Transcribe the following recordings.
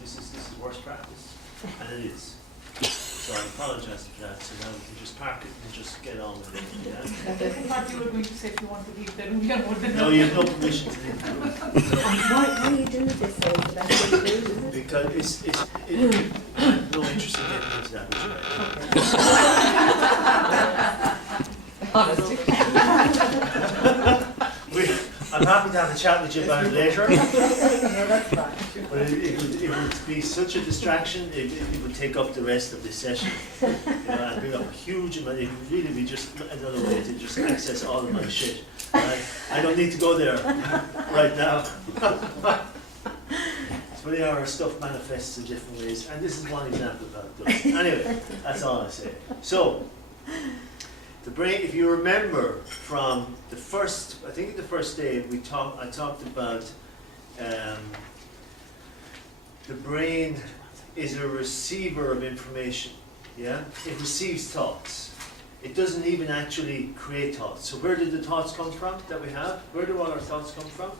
This is worst practice, and it is. So I apologise for that. So now we can just park it and just get on with it. Yeah? I thought you were going to say if you want to leave the room, you more than No, you have no permission to leave the room. Why are you doing this? So it's the best way to do, isn't it? Because I have no interest in getting into that I'm happy to have a chat with you about it later. No, that's fine. But it would be such a distraction, it would take up the rest of the session. And bring up a huge amount, it would really be just another way to just access all of my shit. I don't need to go there right now. It's funny how our stuff manifests in different ways, and this is one example of how it does. Anyway, that's all I say. So, the brain, if you remember from the first, I think the first day I talked about the brain is a receiver of information, yeah? It receives thoughts. It doesn't even actually create thoughts. So where did the thoughts come from that we have? Where do all our thoughts come from?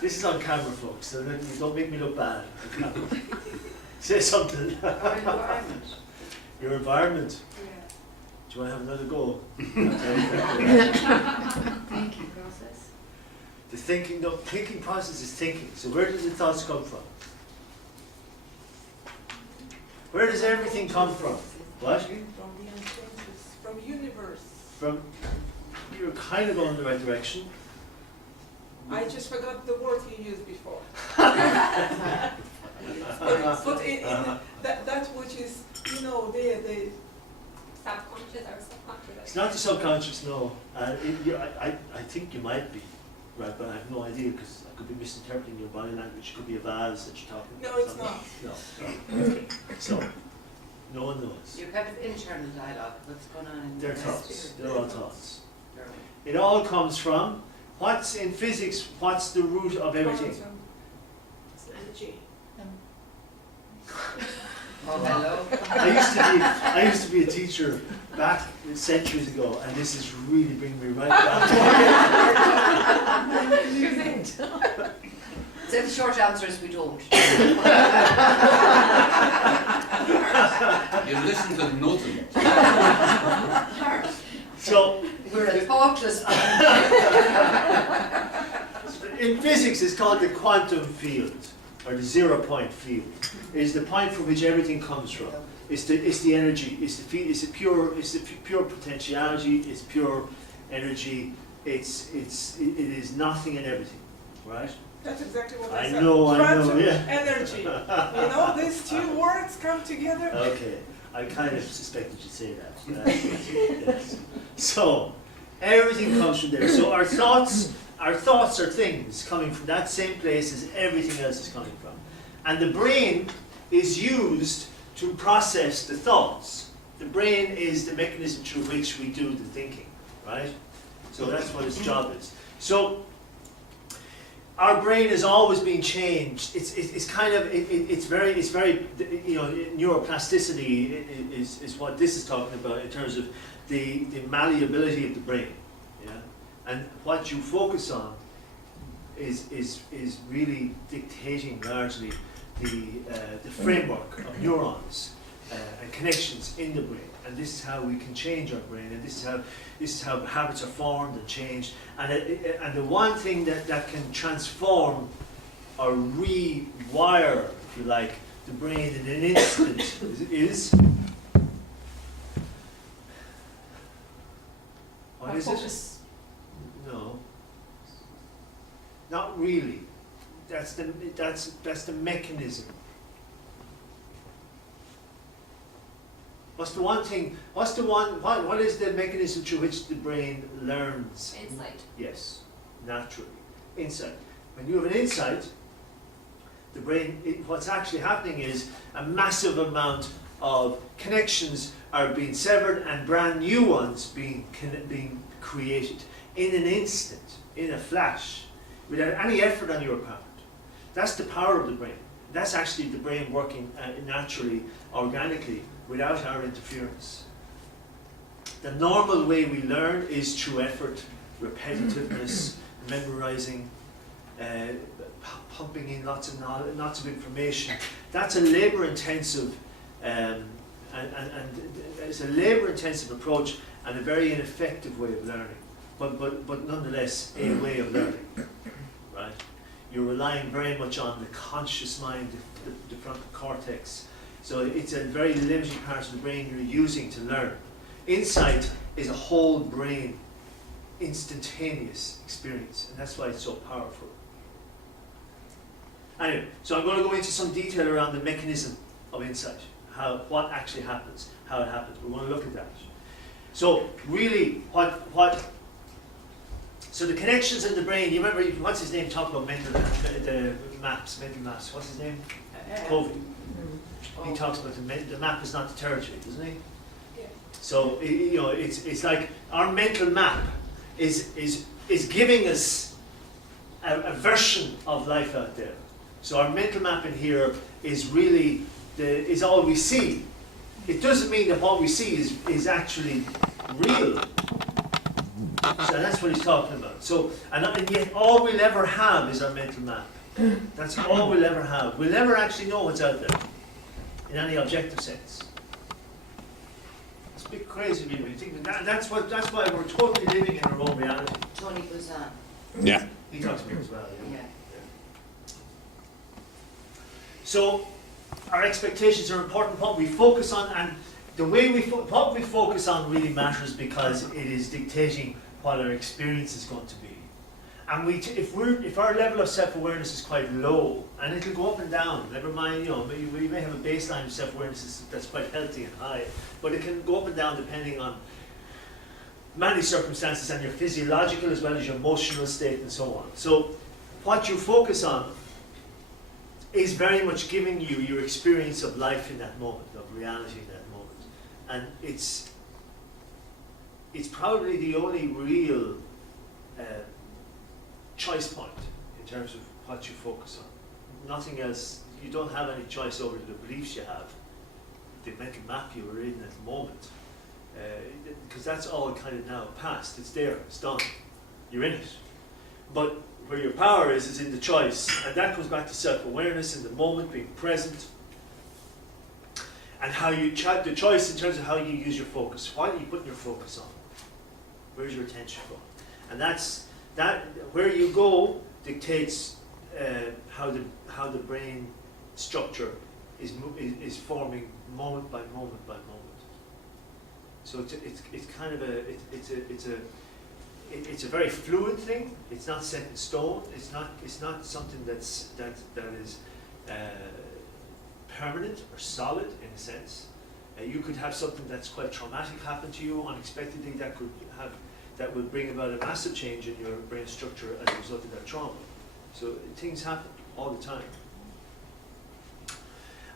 This is on camera, folks, so don't make me look bad on camera. Say something. Our environment. Your environment. Yeah. Do you want to have another go? Thinking process. The thinking process is thinking. So where do the thoughts come from? Where does everything come from? What? From the unconscious, from universe. From, you're kind of going in the right direction. I just forgot the word you used before. But in that which is, you know, the Subconscious or subconscious? It's not the subconscious, no. I think you might be, right, but I have no idea because I could be misinterpreting your body language. It could be a vase that you're talking about. No, it's not. No. Okay. So, no one knows. Your kind of internal dialogue, what's going on in They're your thoughts. spirit. They're all thoughts. Right. It all comes from, what's in physics, what's the root of everything? quantum. It's energy. Oh, hello. I used to be a teacher back centuries ago, and this is really bringing me right back. So the short answer is we don't. You listen to nothing. So, We're a thoughtless. in physics, it's called the quantum field, or the 0 point field. It is the point from which everything comes from. It's the energy. It's the pure potentiality. It's pure energy. It is nothing and everything, right? That's exactly what I I said. know, Quantum yeah. energy. You know, these two words come together. Okay, I kind of suspected you'd say that. Yes. So, everything comes from there. So our thoughts are things coming from that same place as everything else is coming from. And the brain is used to process the thoughts. The brain is the mechanism through which we do the thinking, right? So that's what its job is. So our brain has always been changed. It's very you know, neuroplasticity is what this is talking about in terms of the malleability of the brain, yeah. And what you focus on is really dictating largely the framework of neurons and connections in the brain. And this is how we can change our brain, and this is how habits are formed and changed. And the one thing that can transform or rewire, if you like, the brain in an instant is what is it? No, not really. That's the mechanism. What is the mechanism through which the brain learns? Insight. Yes, naturally. Insight. When you have an insight, the brain, what's actually happening is a massive amount of connections are being severed and brand new ones being created in an instant, in a flash, without any effort on your part. That's the power of the brain. That's actually the brain working naturally, organically, without our interference. The normal way we learn is through effort repetitiveness, memorizing, pumping in lots of knowledge, lots of information. That's a labour-intensive, and it's a labour-intensive approach and a very ineffective way of learning. But nonetheless, a way of learning, right? You're relying very much on the conscious mind, the frontal cortex. So it's a very limited part of the brain you're using to learn. Insight is a whole brain, instantaneous experience, and that's why it's so powerful. Anyway, so I'm going to go into some detail around the mechanism of insight, what actually happens, how it happens. We want to look at that. So really, so the connections in the brain. You remember what's his name? Talked about mental maps. What's his name? Covey. He talks about the map is not the territory, doesn't he? Yeah. So it's like our mental map is giving us a version of life out there. So our mental map in here is really is all we see. It doesn't mean that what we see is actually real. So that's what he's talking about. So and yet all we'll ever have is our mental map. That's all we'll ever have. We'll never actually know what's out there in any objective sense. It's a bit crazy really when you think that's why we're totally living in our own reality. Tony Buzan. Yeah. He talks about it as well. Yeah. So our expectations are important. What we focus on, and the way what we focus on really matters because it is dictating what our experience is going to be. And if our level of self-awareness is quite low, and it'll go up and down. Never mind, we may have a baseline of self-awareness that's quite healthy and high, but it can go up and down depending on many circumstances and your physiological as well as your emotional state and so on. So what you focus on is very much giving you your experience of life in that moment, of reality in that moment. And it's probably the only real choice point in terms of what you focus on. Nothing else. You don't have any choice over the beliefs you have, the mental map you were in at the moment, because that's all kind of now past. It's there, it's done, you're in it. But where your power is in the choice, and that comes back to self-awareness in the moment, being present, and how you the choice in terms of how you use your focus. What are you putting your focus on? Where's your attention going? And that's where you go dictates how the brain structure is forming moment by moment by moment. So it's kind of it's a very fluid thing. It's not set in stone. It's not something that is permanent or solid in a sense. You could have something that's quite traumatic happen to you unexpectedly that will bring about a massive change in your brain structure as a result of that trauma. So things happen all the time.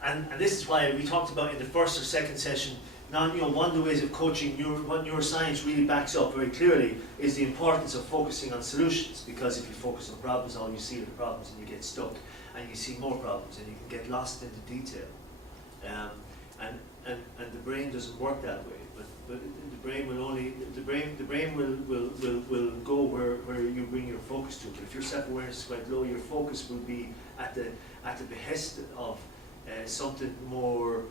And this is why we talked about in the first or second session. Now, one of the ways of coaching, what neuroscience really backs up very clearly is the importance of focusing on solutions. Because if you focus on problems, all you see are the problems, and you get stuck, and you see more problems, and you can get lost in the detail. And the brain doesn't work that way. But the brain will go where you bring your focus to. But if your self-awareness is quite low, your focus will be at the behest of something more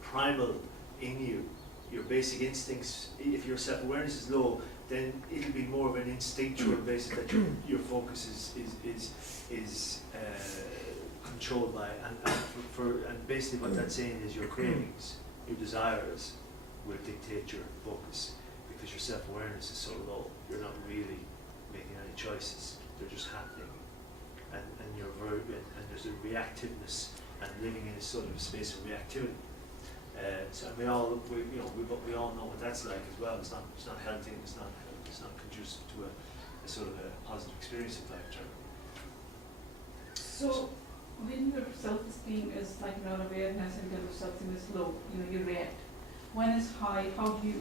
primal in you, your basic instincts. If your self-awareness is low, then it'll be more of an instinctual basis that your focus is controlled by, and basically what that's saying is your cravings, your desires will dictate your focus, because your self-awareness is so low. You're not really making any choices; they're just happening, and there's a reactiveness and living in a sort of space of reactivity. So we all know what that's like as well. It's not healthy, and it's not conducive to a sort of a positive experience of life. So when your self-esteem is like your awareness in terms of something is low, you react. When it's high, how do you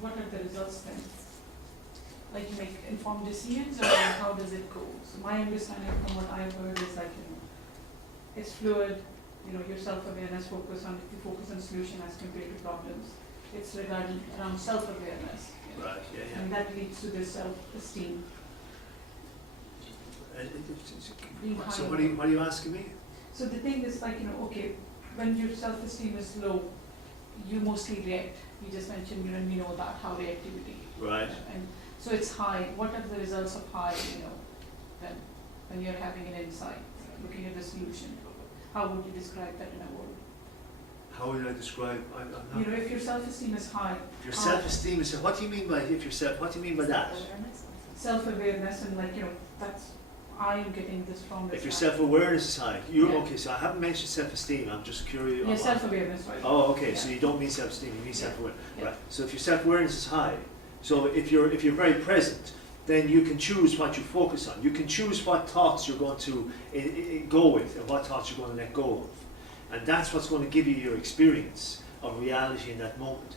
what are the results then? Like you make informed decisions, or how does it go? So my understanding from what I've heard is it's fluid. Your self-awareness if you focus on solution as compared to problems. It's regarding around self-awareness. Right, yeah, And that leads to their self-esteem being high. So what are you asking me? So the thing is like, okay, when your self-esteem is low, you mostly react. You just mentioned, we know that, how reactivity. Right. And so it's high. What are the results of high, then when you're having an insight, looking at the solution? How would you describe that in a word? How would I describe? I'm not. If your self-esteem is high, Your self-esteem is. What do you mean by What do you mean by that? self-awareness and that's, I am getting this from this. If your app. self-awareness is high, you Yeah. okay? So I haven't mentioned self-esteem. I'm just curious. Yeah, self-awareness, right? Oh, okay. Yeah. So you don't mean self-esteem. You mean Yeah. self-awareness. Yeah. Right. So if your self-awareness is high, so if you're very present, then you can choose what you focus on. You can choose what thoughts you're going to go with and what thoughts you're going to let go of. And that's what's going to give you your experience of reality in that moment.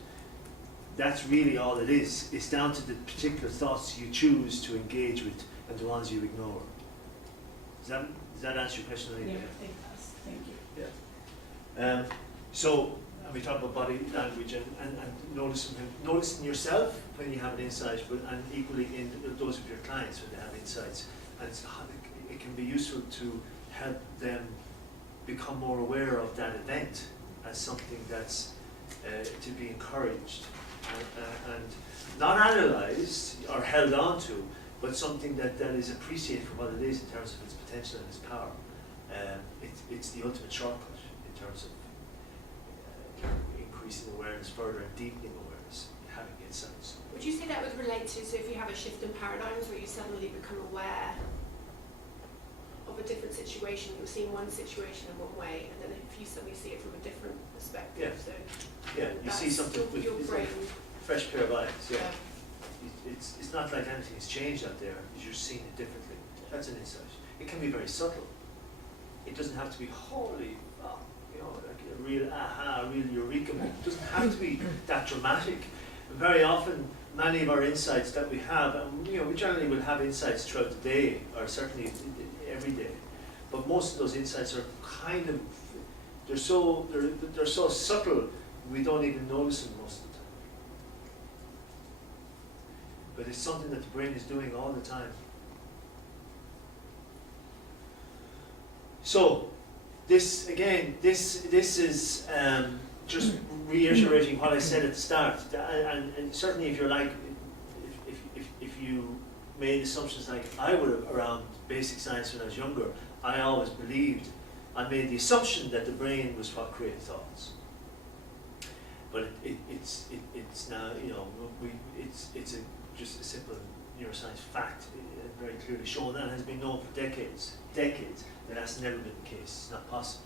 That's really all it is. It's down to the particular thoughts you choose to engage with and the ones you ignore. Does that answer your question? Yeah, it does. Thank you. Yeah. So, and we talked about body language and noticing yourself when you have an insight, and equally in those of your clients when they have insights. And it can be useful to help them become more aware of that event as something that's to be encouraged and not analysed or held on to, but something that is appreciated for what it is in terms of its potential and its power. It's the ultimate shortcut in terms of increasing awareness further and deepening awareness, having insights. Would you say that would relate to, so if you have a shift in paradigms where you suddenly become aware of a different situation, you're seeing one situation in one way, and then if you suddenly see it from a different perspective, Yeah. so Yeah, you see something with your it's brain. like fresh pair of eyes. Yeah. Yeah. It's not like anything's changed out there, you're seeing it differently. That's an insight. It can be very subtle. It doesn't have to be holy, like a real aha, a real eureka moment. It doesn't have to be that dramatic. Very often, many of our insights that we have, and we generally will have insights throughout the day, or certainly every day. But most of those insights are kind of, they're so subtle, we don't even notice them most of the time. But it's something that the brain is doing all the time. So, this is just reiterating what I said at the start, and certainly if you're like, if you made assumptions like I would have around basic science when I was younger, I always believed, I made the assumption that the brain was what created thoughts. But it's now, it's just a simple neuroscience fact, very clearly shown, and has been known for decades, that that's never been the case. It's not possible.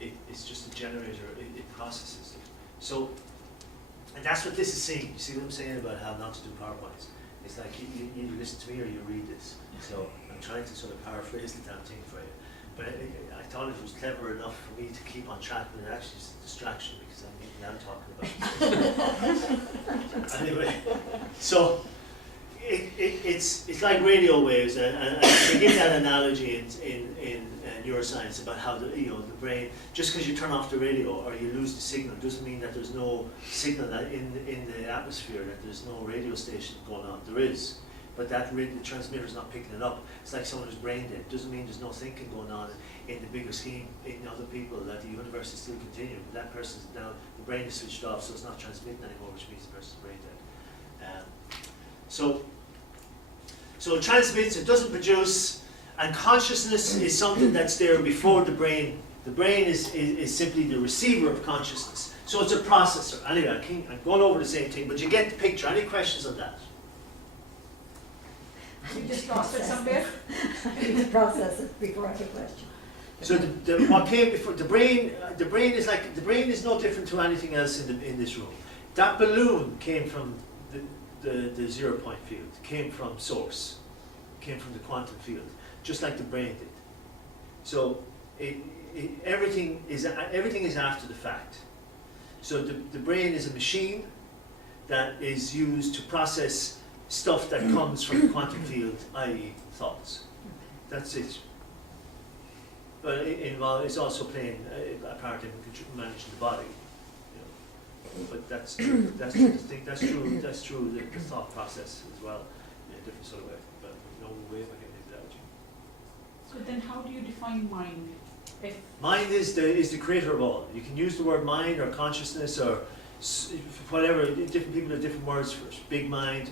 It's just a generator, it processes it. So, and that's what this is saying. You see what I'm saying about how not to do PowerPoints? It's like you either listen to me or you read this. So I'm trying to sort of paraphrase the damn thing for you. But I thought it was clever enough for me to keep on track, but it actually is a distraction because I'm even now talking about it. Anyway, so it's like radio waves, and to give that analogy in neuroscience about how the brain, just because you turn off the radio or you lose the signal doesn't mean that there's no signal in the atmosphere, that there's no radio station going on. There is. But the transmitter is not picking it up. It's like someone who's brain dead. It doesn't mean there's no thinking going on in the bigger scheme in other people, that the universe is still continuing. But that person's now, the brain is switched off, so it's not transmitting anymore, which means the person's brain dead. So it transmits, it doesn't produce, and consciousness is something that's there before the brain. The brain is simply the receiver of consciousness. So it's a processor. Anyway, I'm going over the same thing, but you get the picture. Any questions on that? You just lost it somewhere? I need to process it before I have a question. So what came before the brain is no different to anything else in this room. That balloon came from the 0 point field, came from source, came from the quantum field, just like the brain did. So everything is after the fact. So the brain is a machine that is used to process stuff that comes from the quantum field, i.e. thoughts. That's it. But it's also playing a part in managing the body. but that's true. That's true. That's true. That's true. The thought process as well, in a different sort of way. But no way if I can do that. So then how do you define mind? If Mind is the creator of all. You can use the word mind or consciousness or whatever. Different people have different words for it. Big mind,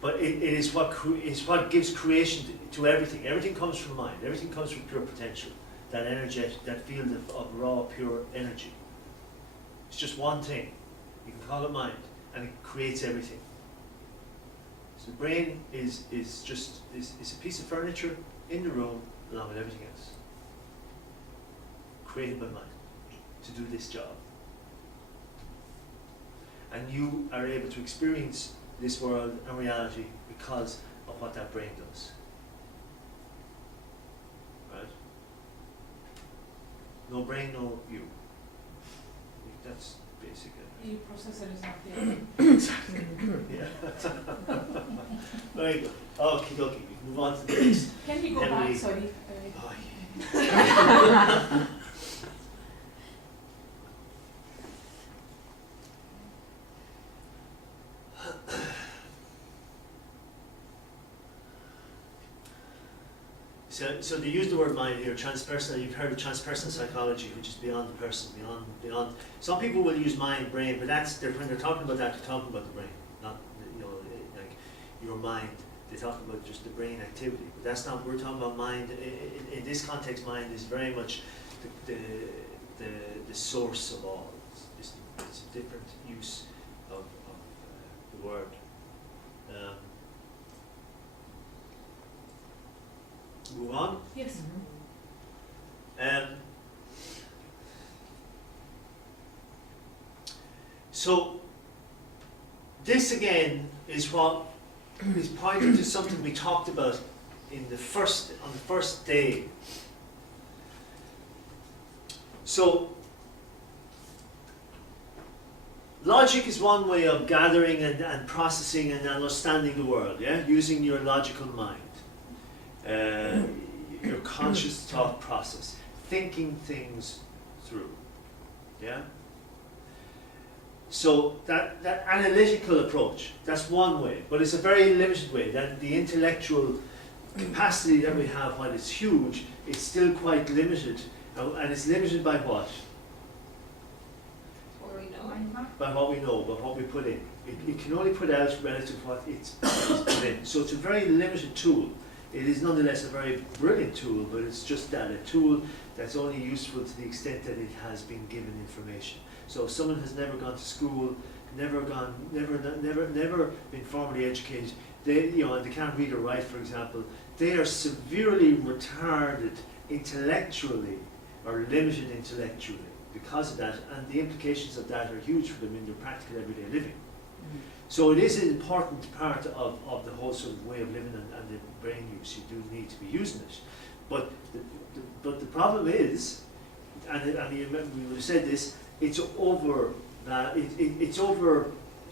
but it is what gives creation to everything. Everything comes from mind. Everything comes from pure potential. That energetic, that field of raw, pure energy. It's just one thing. You can call it mind, and it creates everything. So the brain is a piece of furniture in the room along with everything else. Created by mind to do this job. And you are able to experience this world and reality because of what that brain does. Right? No brain, no you. That's basic. you process it as not there. Exactly. Yeah. Very good. Okie dokie. We can move on to the next. Can we go Henry. back, sorry? Oh, yeah. So they use the word mind here, transpersonal. You've heard of transpersonal psychology, which is beyond the person, beyond. Some people will use mind, brain, but when they're talking about that, they're talking about the brain, not like your mind. They're talking about just the brain activity, but that's not. We're talking about mind. In this context, mind is very much the source of all. It's a different use of the word. Move on. Yes. So this again is what is pointing to something we talked about on the first day. So logic is one way of gathering and processing and understanding the world, yeah? Using your logical mind. Your conscious thought process, thinking things through, yeah? So that analytical approach, that's one way, but it's a very limited way. That the intellectual capacity that we have, while it's huge, it's still quite limited, and it's limited by what? What we know. By what we know, by what we put in. It can only put out relative to what it's put in. So it's a very limited tool. It is nonetheless a very brilliant tool, but it's just that, a tool that's only useful to the extent that it has been given information. So if someone has never gone to school, never been formally educated, they can't read or write, for example, they are severely retarded intellectually or limited intellectually because of that, and the implications of that are huge for them in their practical everyday living. So it is an important part of the whole sort of way of living and the brain use. You do need to be using it. But the problem is, and you remember we would have said this, it's over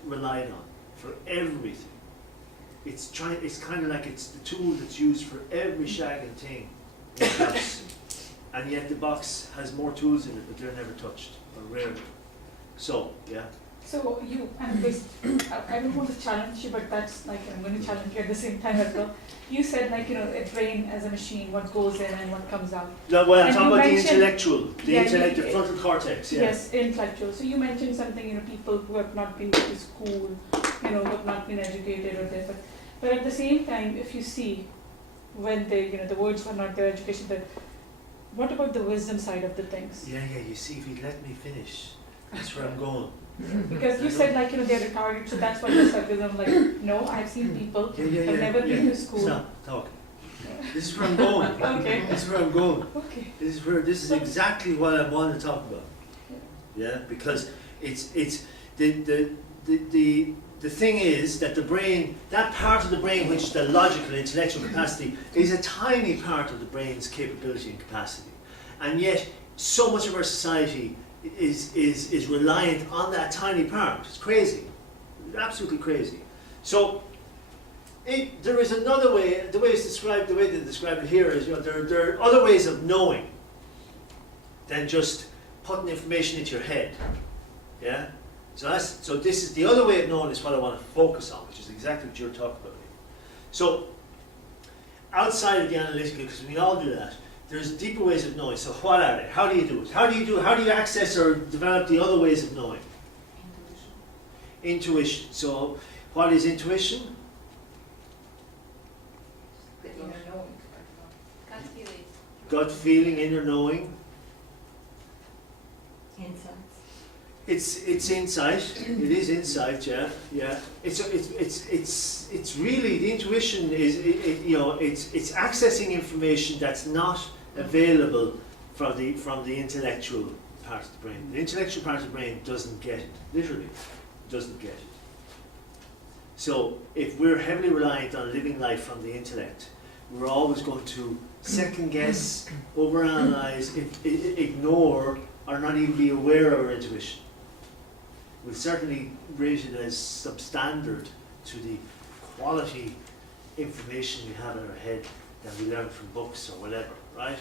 relied on for everything. It's kind of like it's the tool that's used for every shagging thing in the house. And yet the box has more tools in it, but they're never touched, or rarely. So, yeah. So you, and this, I don't want to challenge you, but that's like, I'm going to challenge you at the same time as well. You said a brain as a machine, what goes in and what comes out. No, well, I'm And talking you about the mentioned- intellectual, the frontal cortex, yeah. Yes, intellectual. So you mentioned something, people who have not been to school, who have not been educated or this, but at the same time, if you see when they, the words were not their education, but what about the wisdom side of the things? Yeah, you see, if you'd let me finish, that's where I'm going. Because you said they're retarded, so that's what you said with them. Like, no, I've seen people Yeah, who've never been to school. Stop talking. This is where I'm going. Okay. This is where I'm going. Okay. This is exactly what I want to talk about. Yeah, because it's the thing is that the brain, that part of the brain which is the logical, intellectual capacity, is a tiny part of the brain's capability and capacity, and yet so much of our society is reliant on that tiny part. It's crazy, absolutely crazy. So there is another way. The way it's described, the way they describe it here is, there are other ways of knowing than just putting information into your head. Yeah? So this is the other way of knowing is what I want to focus on, which is exactly what you're talking about. So outside of the analytical, because we all do that, there's deeper ways of knowing. So what are they? How do you do it? How do you access or develop the other ways of knowing? Intuition. So what is intuition? The inner knowing. Gut feeling. Gut feeling, inner knowing. Insights. It's insight. It is insight. Yeah. It's really the intuition is it's accessing information that's not available from the intellectual part of the brain. The intellectual part of the brain doesn't get it. Literally, doesn't get it. So if we're heavily reliant on living life from the intellect, we're always going to second guess, overanalyze, ignore, or not even be aware of our intuition. We'll certainly rate it as substandard to the quality information we have in our head that we learn from books or whatever, right?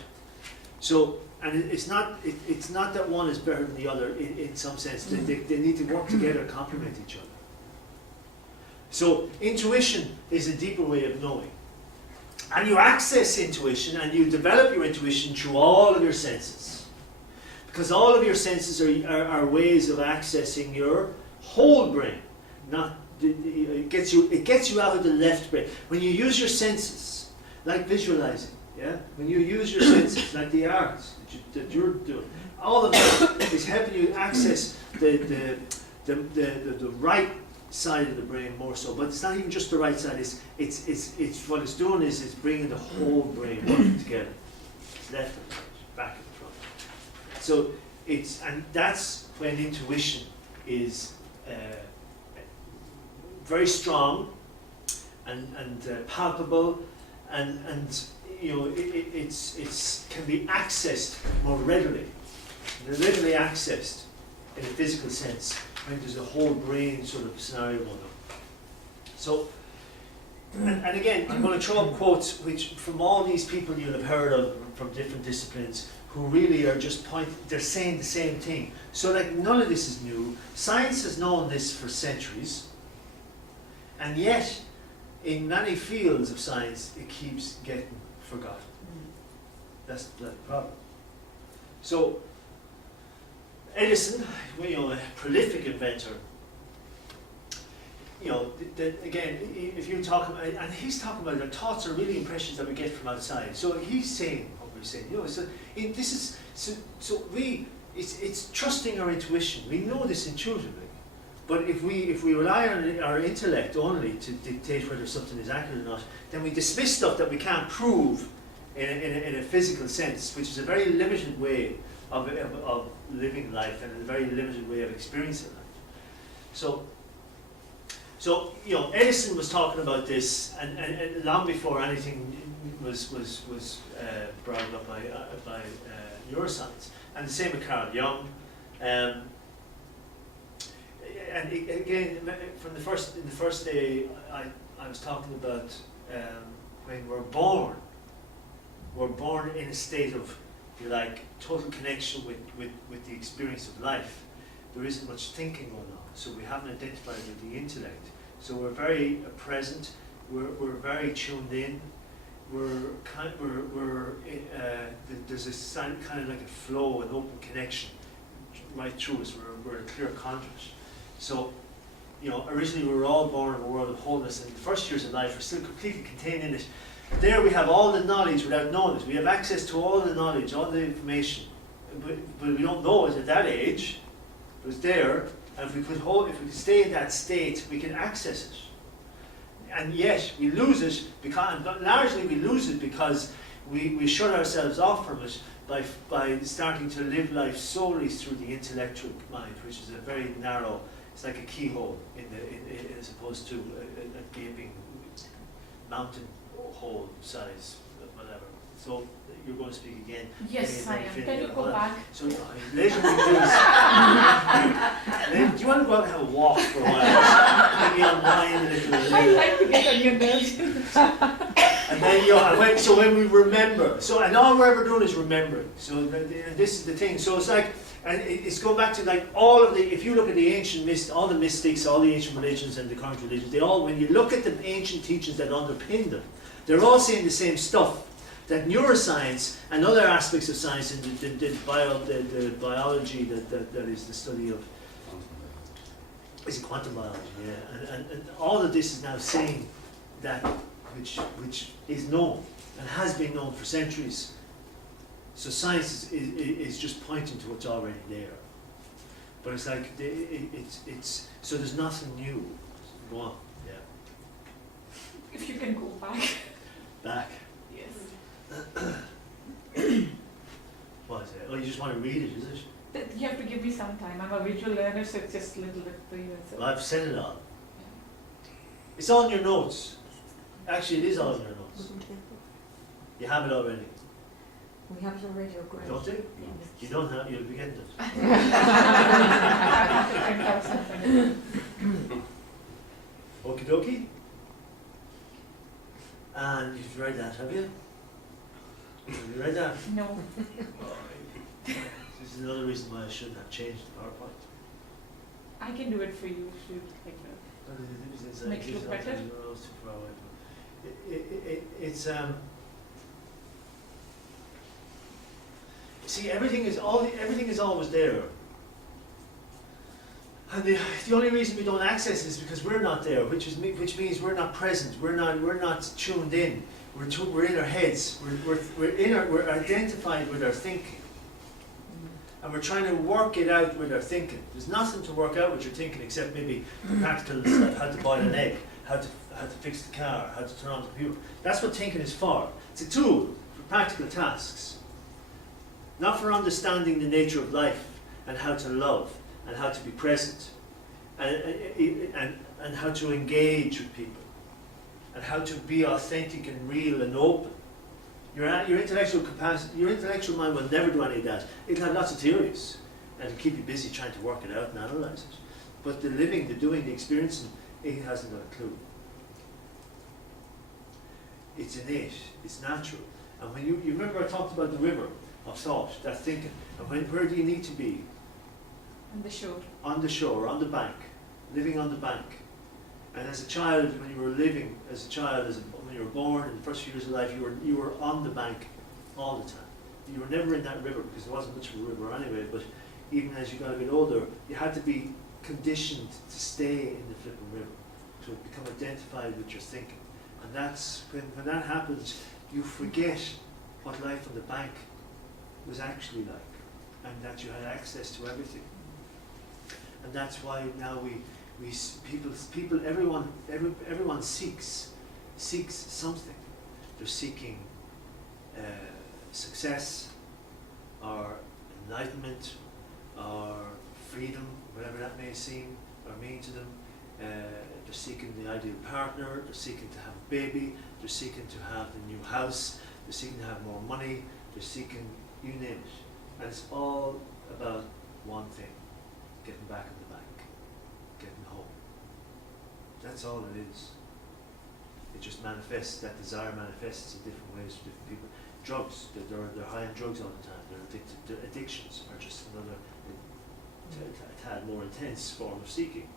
So, and it's not that one is better than the other in some sense. They need to work together, complement each other. So intuition is a deeper way of knowing. And you access intuition and you develop your intuition through all of your senses. Because all of your senses are ways of accessing your whole brain. It gets you out of the left brain. When you use your senses, like visualizing, yeah? When you use your senses, like the arts that you're doing, all of that is helping you access the right side of the brain more so. But it's not even just the right side. It's what it's doing is it's bringing the whole brain working together. It's left and right, back and front. So and that's when intuition is very strong and palpable, and it's can be accessed more readily. They're readily accessed in a physical sense when there's a whole brain sort of scenario going on. So, and again, I'm going to throw up quotes which from all these people you'll have heard of from different disciplines who really are just they're saying the same thing. So like none of this is new. Science has known this for centuries, and yet in many fields of science it keeps getting forgotten. That's the bloody problem. So Edison, a prolific inventor, again, if you talk about, and he's talking about the thoughts are really impressions that we get from outside. So he's saying what we're saying. It's trusting our intuition. We know this intuitively, but if we rely on our intellect only to dictate whether something is accurate or not, then we dismiss stuff that we can't prove in a physical sense, which is a very limited way of living life and a very limited way of experiencing life. So Edison was talking about this, and long before anything was brought up by neuroscience, and the same with Carl Jung. And again, from the first day, I was talking about when we're born in a state of, if you like, total connection with the experience of life. There isn't much thinking going on, so we haven't identified with the intellect. So we're very present. We're very tuned in. There's a kind of like a flow, an open connection right through us. We're a clear conduit. So, originally we were all born in a world of wholeness, and the first years of life are still completely contained in it. There we have all the knowledge without knowing it. We have access to all the knowledge, all the information, but we don't know it at that age. But it's there, and if we could stay in that state, we can access it. And yet we lose it largely we lose it because we shut ourselves off from it by starting to live life solely through the intellectual mind, which is a very narrow. It's like a keyhole as opposed to a gaping mountain hole size, whatever. So you're going to speak again. Yes, I am. Can you go back? So later we do. Do you want to go out and have a walk for a while? Maybe unwind a little. I like to get on your nerves. And then so when we remember, and all we're ever doing is remembering. So this is the thing. So it's like And it's going back to like all of the, if you look at the ancient all the mystics, all the ancient religions and the current religions, they all, when you look at the ancient teachings that underpin them, they're all saying the same stuff. That neuroscience and other aspects of science and the biology that is the study of, is it quantum biology, yeah. And all of this is now saying that which is known and has been known for centuries. So science is just pointing to what's already there. But it's like, it's so there's nothing new. Go on, yeah. If you can go back. Back. Yes. What is it? Oh, you just want to read it, is it? You have to give me some time. I'm a visual learner, so it's just a little bit for you. So. Well, I've said it all. It's all in your notes. Actually, it is all in your notes. You have it already. We have it already, oh great. Don't you? Yes. You don't have, you'll be getting it. Okie dokie. And you've read that, have you? Have you read that? No. This is another reason why I shouldn't have changed the PowerPoint. I can do it for you if you like that. Makes it look better? It's see, everything is always there. And the only reason we don't access it is because we're not there, which means we're not present. We're not tuned in. We're in our heads. We're identified with our thinking, and we're trying to work it out with our thinking. There's nothing to work out with your thinking except maybe practical stuff: how to boil an egg, how to fix the car, how to turn on the computer. That's what thinking is for. It's a tool for practical tasks, not for understanding the nature of life and how to love and how to be present and how to engage with people and how to be authentic and real and open. Your intellectual capacity, your intellectual mind will never do any of that. It'll have lots of theories and it'll keep you busy trying to work it out and analyze it. But the living, the doing, the experiencing, it hasn't got a clue. It's innate, it's natural. And when you remember I talked about the river of thought, that thinking, and where do you need to be? On the shore. On the shore, on the bank, living on the bank. And as a child, when you were living, as a child, when you were born, in the first few years of life, you were on the bank all the time. You were never in that river because there wasn't much of a river anyway, but even as you got a bit older, you had to be conditioned to stay in the flipping river, to become identified with your thinking. And that's, when that happens, you forget what life on the bank was actually like, and that you had access to everything. And that's why now everyone seeks something. They're seeking success, or enlightenment, or freedom, whatever that may seem or mean to them. They're seeking the ideal partner. They're seeking to have a baby. They're seeking to have the new house. They're seeking to have more money. They're seeking, you name it. And it's all about one thing: getting back in the bank, getting home. That's all it is. It just manifests, that desire manifests in different ways for different people. Drugs, they're high on drugs all the time. They're addicted. Their addictions are just another a tad more intense form of seeking.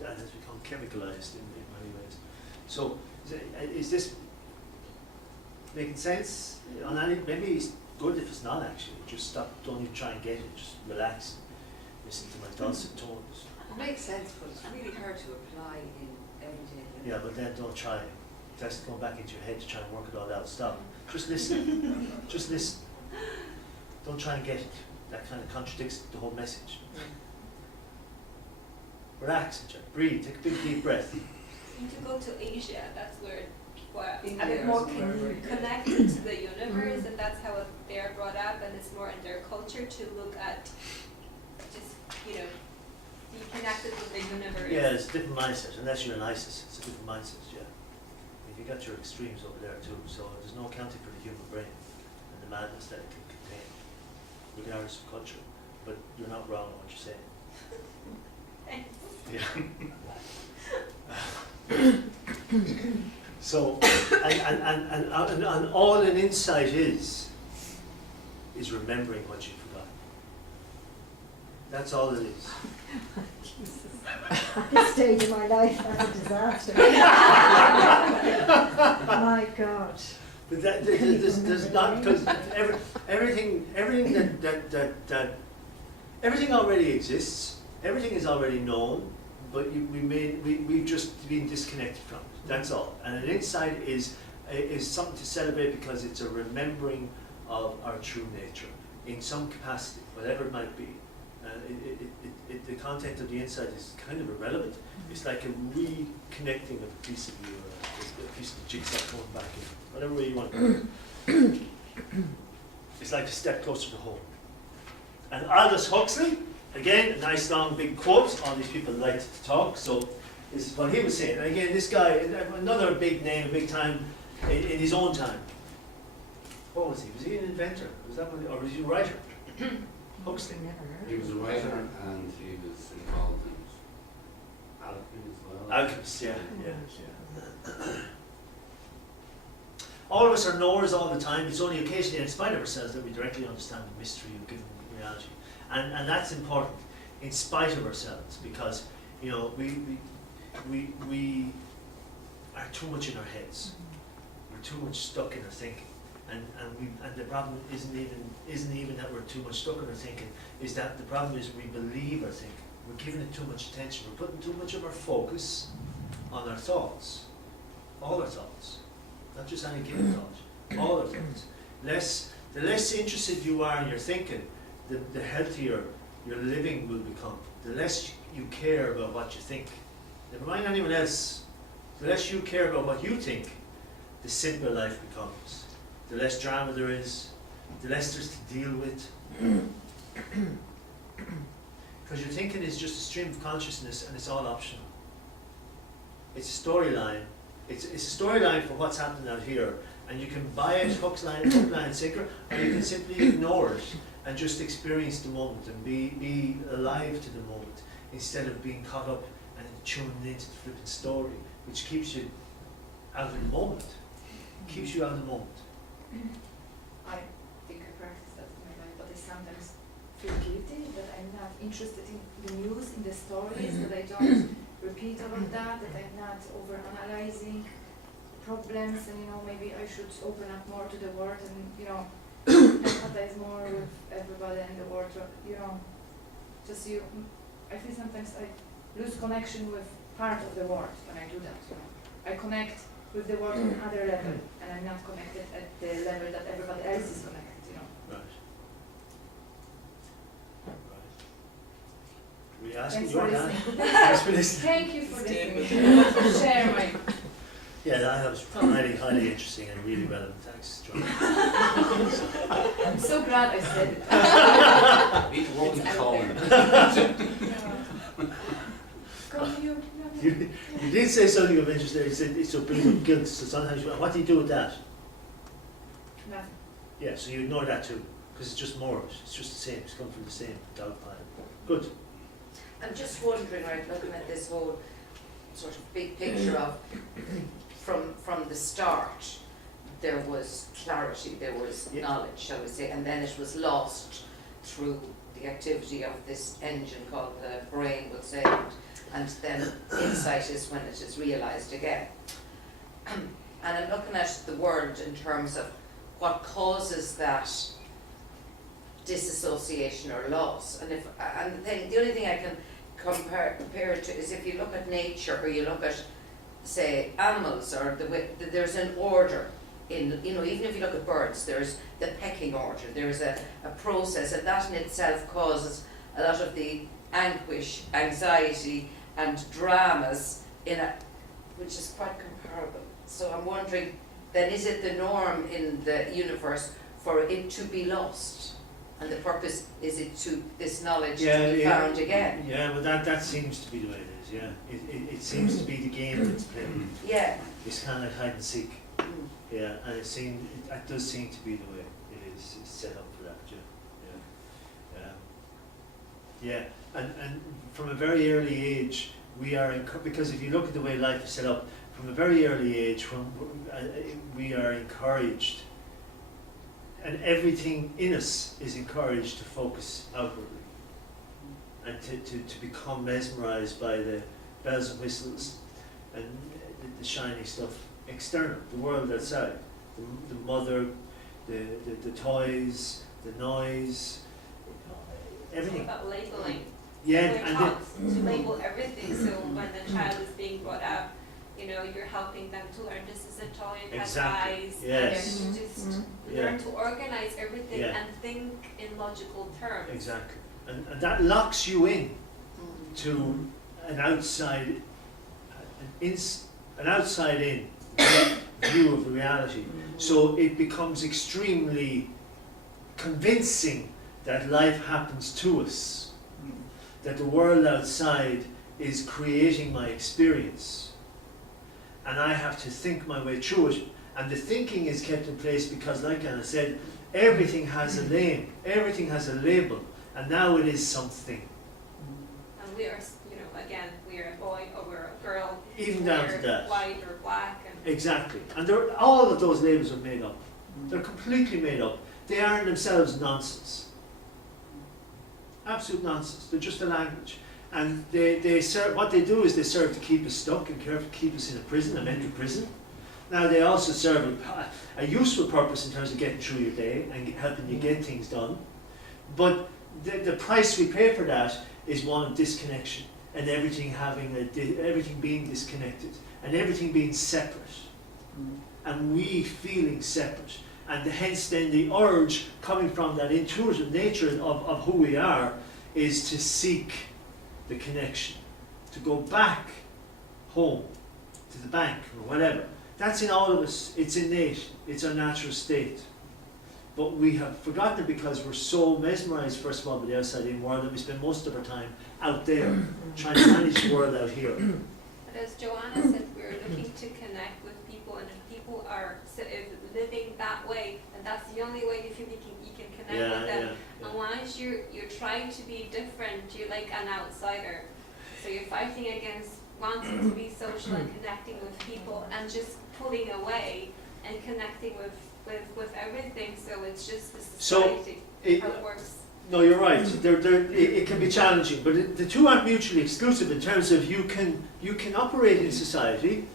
That has become chemicalized in many ways. So, is this making sense? On any, maybe it's good if it's not actually. Just stop, don't even try and get it, just relax, listen to my dulcet tones. It makes sense, but it's really hard to apply in everyday life. Yeah, but then don't try. That's going back into your head to try and work it all out. Stop. Just listen. Just listen. Don't try and get it. That kind of contradicts the whole message. Relax, breathe, take a big deep breath. To go to Asia, that's where people are a India bit more is where- connected to the universe, and that's how they're brought up, and it's more in their culture to look at just, be connected with the universe. Yeah, it's a different mindset, unless you're an ISIS. It's a different mindset, yeah. You got your extremes over there too, so there's no accounting for the human brain and the madness that it can contain, regardless of culture. But you're not wrong in what you're saying. Yeah. So, and all an insight is remembering what you forgot. That's all it is. At this stage of my life, that's a disaster. My God. But there's not, because everything everything already exists. Everything is already known, but we've just been disconnected from it. That's all. And an insight is something to celebrate because it's a remembering of our true nature in some capacity, whatever it might be. The content of the insight is kind of irrelevant. It's like a reconnecting of a piece of you, a piece of the jigsaw going back in, whatever way you want to put it. It's like a step closer to home. And Aldous Huxley, again, a nice long big quote. All these people like to talk, so this is what he was saying. And again, this guy, another big name, big time in his own time. What was he? Was he an inventor? Was that or was he a writer? Huxley. He was a writer and he was involved in alchemy as well. Alchemist, yeah. All of us are knowers all the time. It's only occasionally, in spite of ourselves, that we directly understand the mystery of given reality, and that's important. In spite of ourselves, because we are too much in our heads. We're too much stuck in our thinking, and the problem isn't even that we're too much stuck in our thinking. Is that the problem is we believe our thinking. We're giving it too much attention. We're putting too much of our focus on our thoughts, all our thoughts. Not just any given thought, all our thoughts. The less interested you are in your thinking, the healthier your living will become. The less you care about what you think. Never mind anyone else. The less you care about what you think, the simpler life becomes. The less drama there is, the less there's to deal with. Because your thinking is just a stream of consciousness and it's all optional. It's a storyline. It's a storyline for what's happening out here, and you can buy it hook, line, and sinker, or you can simply ignore it and just experience the moment and be alive to the moment instead of being caught up and tuned into the flipping story, which keeps you out of the moment. Keeps you out of the moment. I think I practice that in my life, but I sometimes feel guilty that I'm not interested in the news, in the stories, that I don't repeat all of that I'm not over-analyzing problems, and maybe I should open up more to the world and empathize more with everybody in the world, I feel sometimes I lose connection with part of the world when I do that. I connect with the world on another level, and I'm not connected at the level that everybody else is connected, Right. We ask Thanks your for hand. listening. Thanks for listening. Thank you for listening. Share my. Yeah, that was highly, highly interesting and really relevant. Thanks, John. I'm so glad I said it. He's walking It's out Colin. You did say something of interest there. You said it's a bit of guilt. So sometimes, what do you do with that? Nothing. Yeah, so you ignore that too, because it's just more of it. It's just the same. It's come from the same dog pile. Good. I'm just wondering, right, looking at this whole sort of big picture of from the start, there was clarity, there was knowledge, shall we say, and then it was lost through the activity of this engine called the brain, we'll say, and then insight is when it is realised again. And I'm looking at the world in terms of what causes that disassociation or loss. And the only thing I can compare it to is if you look at nature, or you look at, say, animals, or there's an order in, even if you look at birds, there's the pecking order, there's a process, and that in itself causes a lot of the anguish, anxiety, and dramas which is quite comparable. So I'm wondering, then is it the norm in the universe for it to be lost? And the purpose is it to this knowledge to be found again? Yeah, well that seems to be the way it is, yeah. It seems to be the game that's played. Yeah. It's kind of like hide and seek. Mm. Yeah, and it does seem to be the way it is. It's set up for that, yeah. And from a very early age, we are, because if you look at the way life is set up, from a very early age, we are encouraged, and everything in us is encouraged to focus outwardly. and to become mesmerized by the bells and whistles and the shiny stuff external, the world outside, the mother, the toys, the noise, everything. It's all about labeling. Yeah, We're and taught to label everything, so when the child is being brought up, you know, you're helping them to learn this is a toy, it has Exactly, eyes, yes. and just Yeah. learn to organize everything Yeah. and think in logical terms. Exactly, and that locks you in to an outside in view of reality. So it becomes extremely convincing that life happens to us, that the world outside is creating my experience, and I have to think my way through it. And the thinking is kept in place because, like Anna said, everything has a name, everything has a label, and now it is something. And we are, you know, again, we are a boy or we're a girl. Even down to we're that. white or black. And Exactly. And all of those labels are made up. They're completely made up. They are in themselves nonsense. Absolute nonsense. They're just a language. And they serve, what they do is they serve to keep us stuck and keep us in a prison, a mental prison. Now they also serve a useful purpose in terms of getting through your day and helping you get things done. But the price we pay for that is one of disconnection and everything everything being disconnected and everything being separate. And we feeling separate. And hence then the urge coming from that intuitive nature of who we are is to seek the connection, to go back home, to the bank or whatever. That's in all of us, it's innate, it's our natural state. But we have forgotten it because we're so mesmerized, first of all, by the outside-in world that we spend most of our time out there, trying to manage the world out here. But as Joanna said, we're looking to connect with people, and if people are living that way, and that's the only way you feel you can connect with them. And once you're trying to be different, you're like an outsider. So you're fighting against wanting to be social and connecting with people, and just pulling away and connecting with everything. So it's just the society, how it works. No, you're right. It can be challenging, but the two aren't mutually exclusive in terms of you can operate in society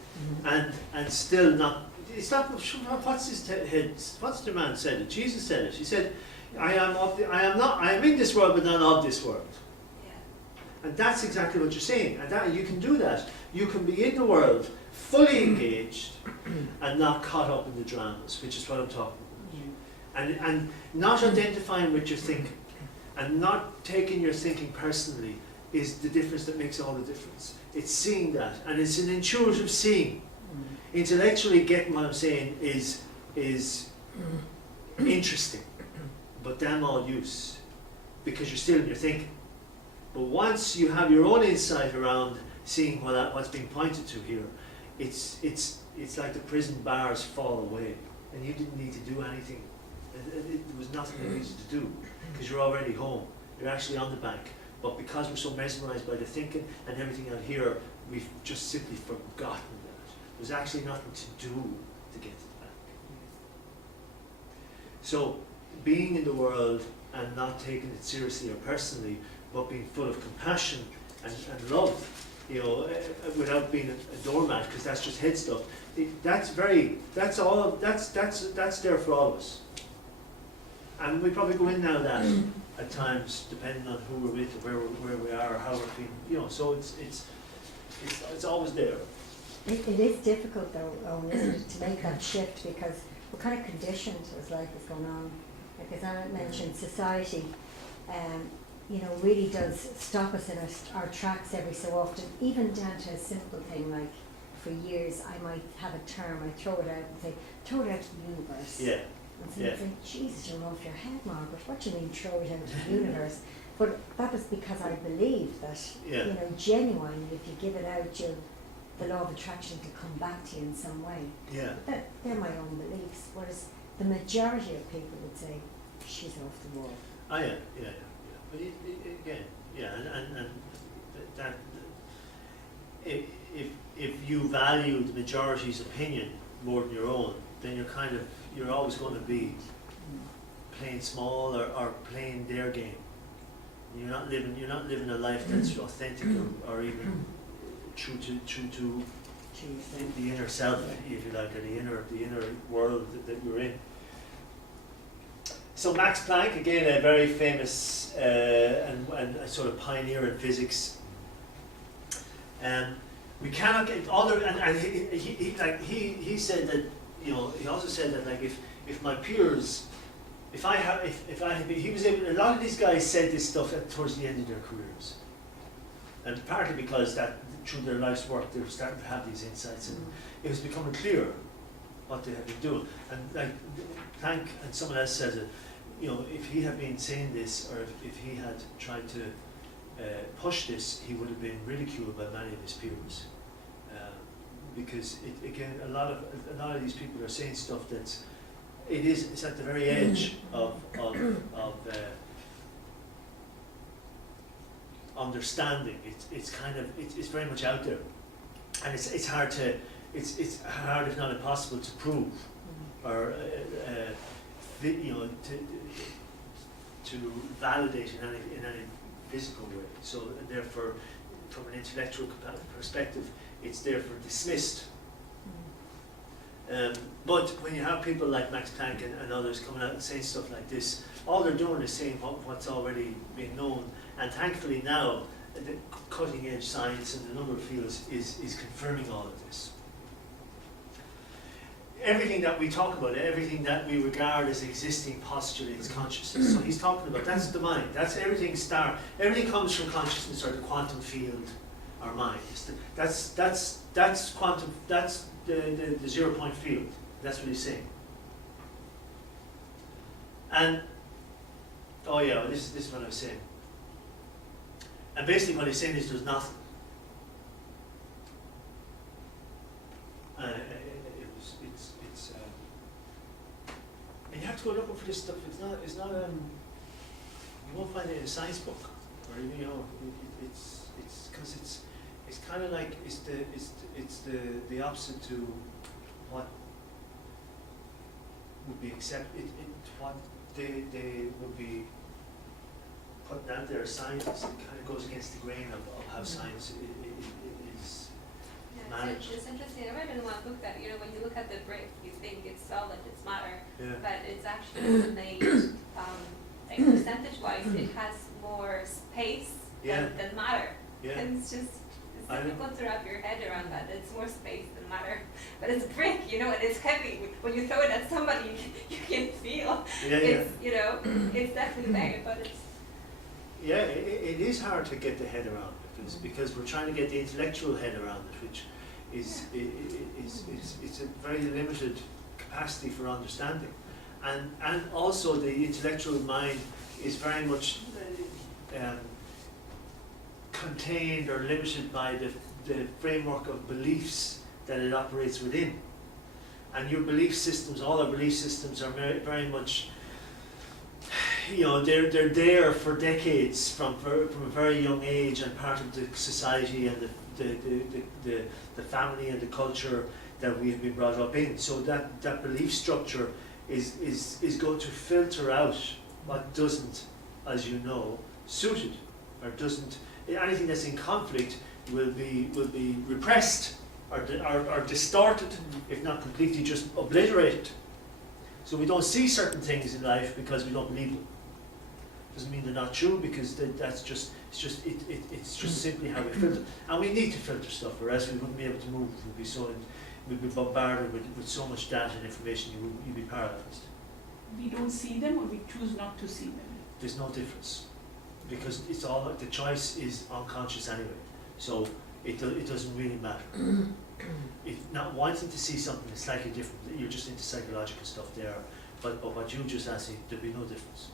and still not. It's not. What's the man said it? Jesus said it. He said, I am in this world, but not of this world." Yeah. And that's exactly what you're saying. And that you can do that. You can be in the world, fully engaged, and not caught up in the dramas, which is what I'm talking about. And not identifying with your thinking, and not taking your thinking personally is the difference that makes all the difference. It's seeing that, and it's an intuitive seeing. Intellectually getting what I'm saying is interesting, but damn all use, because you're still in your thinking. But once you have your own insight around seeing what's being pointed to here, it's like the prison bars fall away, and you didn't need to do anything. There was nothing you needed to do, because you're already home. You're actually on the bank. But because we're so mesmerized by the thinking and everything out here, we've just simply forgotten that. There's actually nothing to do to get to the bank. So being in the world and not taking it seriously or personally, but being full of compassion and love, without being a doormat, because that's just head stuff. That's there for all of us. And we probably go in now that at times, depending on who we're with, or where we are, or how we're feeling. So it's always there. It is difficult though, Owen, isn't it, to make that shift, because we're kind of conditioned as life is going on. Like as Anna mentioned, society, really does stop us in our tracks every so often, even down to a simple thing like, for years I might have a term, I throw it out and say, throw it out to the universe. Yeah. And someone say, Jesus, you're off your head, Margaret, what do you mean throw it out to the universe? But that was because I believed that, genuinely, if you give it out, the law of attraction to come back to you in some way. Yeah. They're my own beliefs, whereas the majority of people would say, she's off the wall. Oh yeah. But again, and that if you value the majority's opinion more than your own, then you're always going to be playing small or playing their game. You're not living a life that's authentic or even true to the inner self, if you like, or the inner world that you're in. So Max Planck, again, a very famous and a sort of pioneer in physics. We cannot get other, and he said that, you know, he also said that, like, if my peers, he was able, a lot of these guys said this stuff towards the end of their careers, and partly because that through their life's work they were starting to have these insights, and it was becoming clear what they had been doing. And like Planck and someone else said that, you know, if he had been saying this, or if he had tried to push this, he would have been ridiculed by many of his peers, because again, a lot of these people are saying stuff that's it's at the very edge of understanding. It's kind of it's very much out there, and it's hard to it's hard, if not impossible, to prove, or you know, to validate in any physical way. So therefore, from an intellectual perspective, it's therefore dismissed. But when you have people like Max Planck and others coming out and saying stuff like this, all they're doing is saying what's already been known. And thankfully now, the cutting edge science in a number of fields is confirming all of this. Everything that we talk about, everything that we regard as existing postulates consciousness. So he's talking about, that's the mind. That's everything everything comes from consciousness, or the quantum field, or mind. That's quantum. That's the 0 point field. That's what he's saying. And this is what I was saying. And basically, what he's saying is there's nothing. And you have to go looking for this stuff. It's not you won't find it in a science book, or you know, it's because it's kind of like it's the opposite to what would be accepted. What they would be putting out there as scientists. It kind of goes against the grain of how science is managed. It's interesting. I read in one book that, you know, when you look at the brick, you think it's solid, it's matter, but it's actually made, like percentage-wise, it has more space than matter. And it's difficult to wrap your head around that. It's more space than matter, but it's brick, you know, and it's heavy. When you throw it at somebody, you can feel. It's, you know, it's definitely there, but it's. Yeah, it is hard to get the head around, because we're trying to get the intellectual head around it, which is it's a very limited capacity for understanding, and also the intellectual mind is very much contained or limited by the framework of beliefs that it operates within. And your belief systems, all our belief systems, are very, very much, you know, they're there for decades from a very young age, and part of the society and the family and the culture that we have been brought up in. So that belief structure is going to filter out what doesn't, as you know, suit it, or doesn't. Anything that's in conflict will be repressed or distorted, if not completely just obliterated. So we don't see certain things in life because we don't believe them. Doesn't mean they're not true, because it's just simply how we filter. And we need to filter stuff, or else we wouldn't be able to move. We'd be bombarded with so much data and information, you'd be paralyzed. We don't see them, or we choose not to see them? There's no difference, because it's all, the choice is unconscious anyway. So it doesn't really matter. If not wanting to see something is slightly different, you're just into psychological stuff there. But what you just asked, there'd be no difference.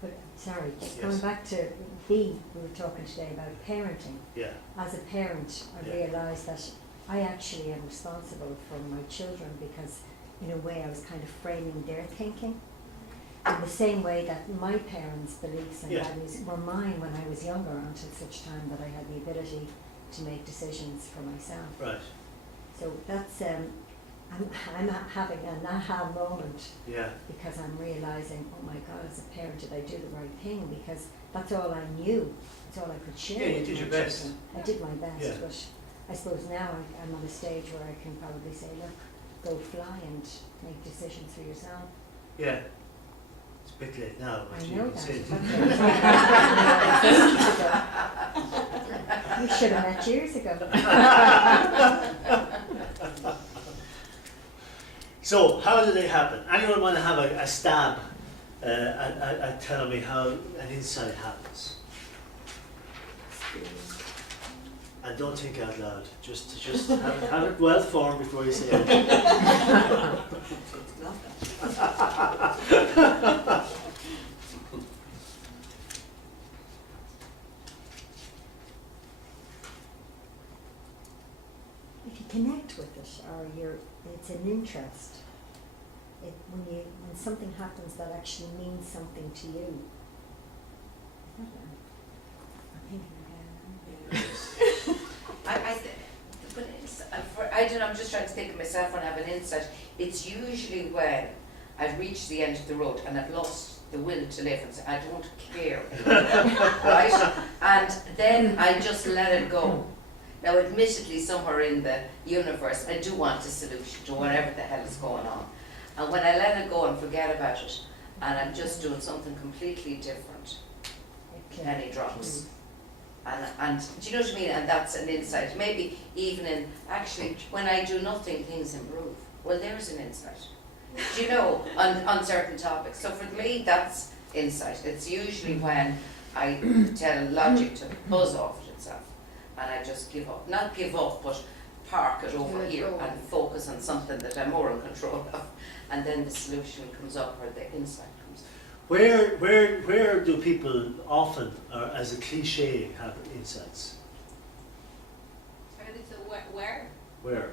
But sorry, just going back to we were talking today about parenting. Yeah. As a parent, I realised that I actually am responsible for my children, because in a way I was kind of framing their thinking in the same way that my parents' beliefs and values were mine when I was younger, until such time that I had the ability to make decisions for myself. Right. So that's I'm having an aha moment, Yeah. because I'm realising, oh my God, as a parent, did I do the right thing? Because that's all I knew, that's all I could share. Yeah, you with did my your best. children. I did my best, Yeah. but I suppose now I'm at a stage where I can probably say, look, go fly and make decisions for yourself. Yeah. It's a bit late now, but I you know can that. say it. We should have met years ago. So, how do they happen? Anyone want to have a stab at telling me how an insight happens? And don't think out loud. Just have it well formed before you say it. If you connect with it, or it's an interest. When something happens that actually means something to you. I'm thinking I don't know, I'm just trying to think of myself when I have an insight. It's usually when I've reached the end of the road and I've lost the will to live and say, I don't care anymore, right? And then I just let it go. Now, admittedly, somewhere in the universe, I do want a solution to whatever the hell is going on. And when I let it go and forget about it, and I'm just doing something completely different, penny drops. And do you know what I mean? And that's an insight. Maybe even in, actually, when I do nothing, things improve. Well, there's an insight. Do you know, on certain topics. So for me, that's insight. It's usually when I tell logic to buzz off at itself, and I just give up. Not give up, but park it over here and focus on something that I'm more in control of. And then the solution comes up, or the insight comes up. Where do people often, or as a cliche, have insights? Sorry, so where? Where?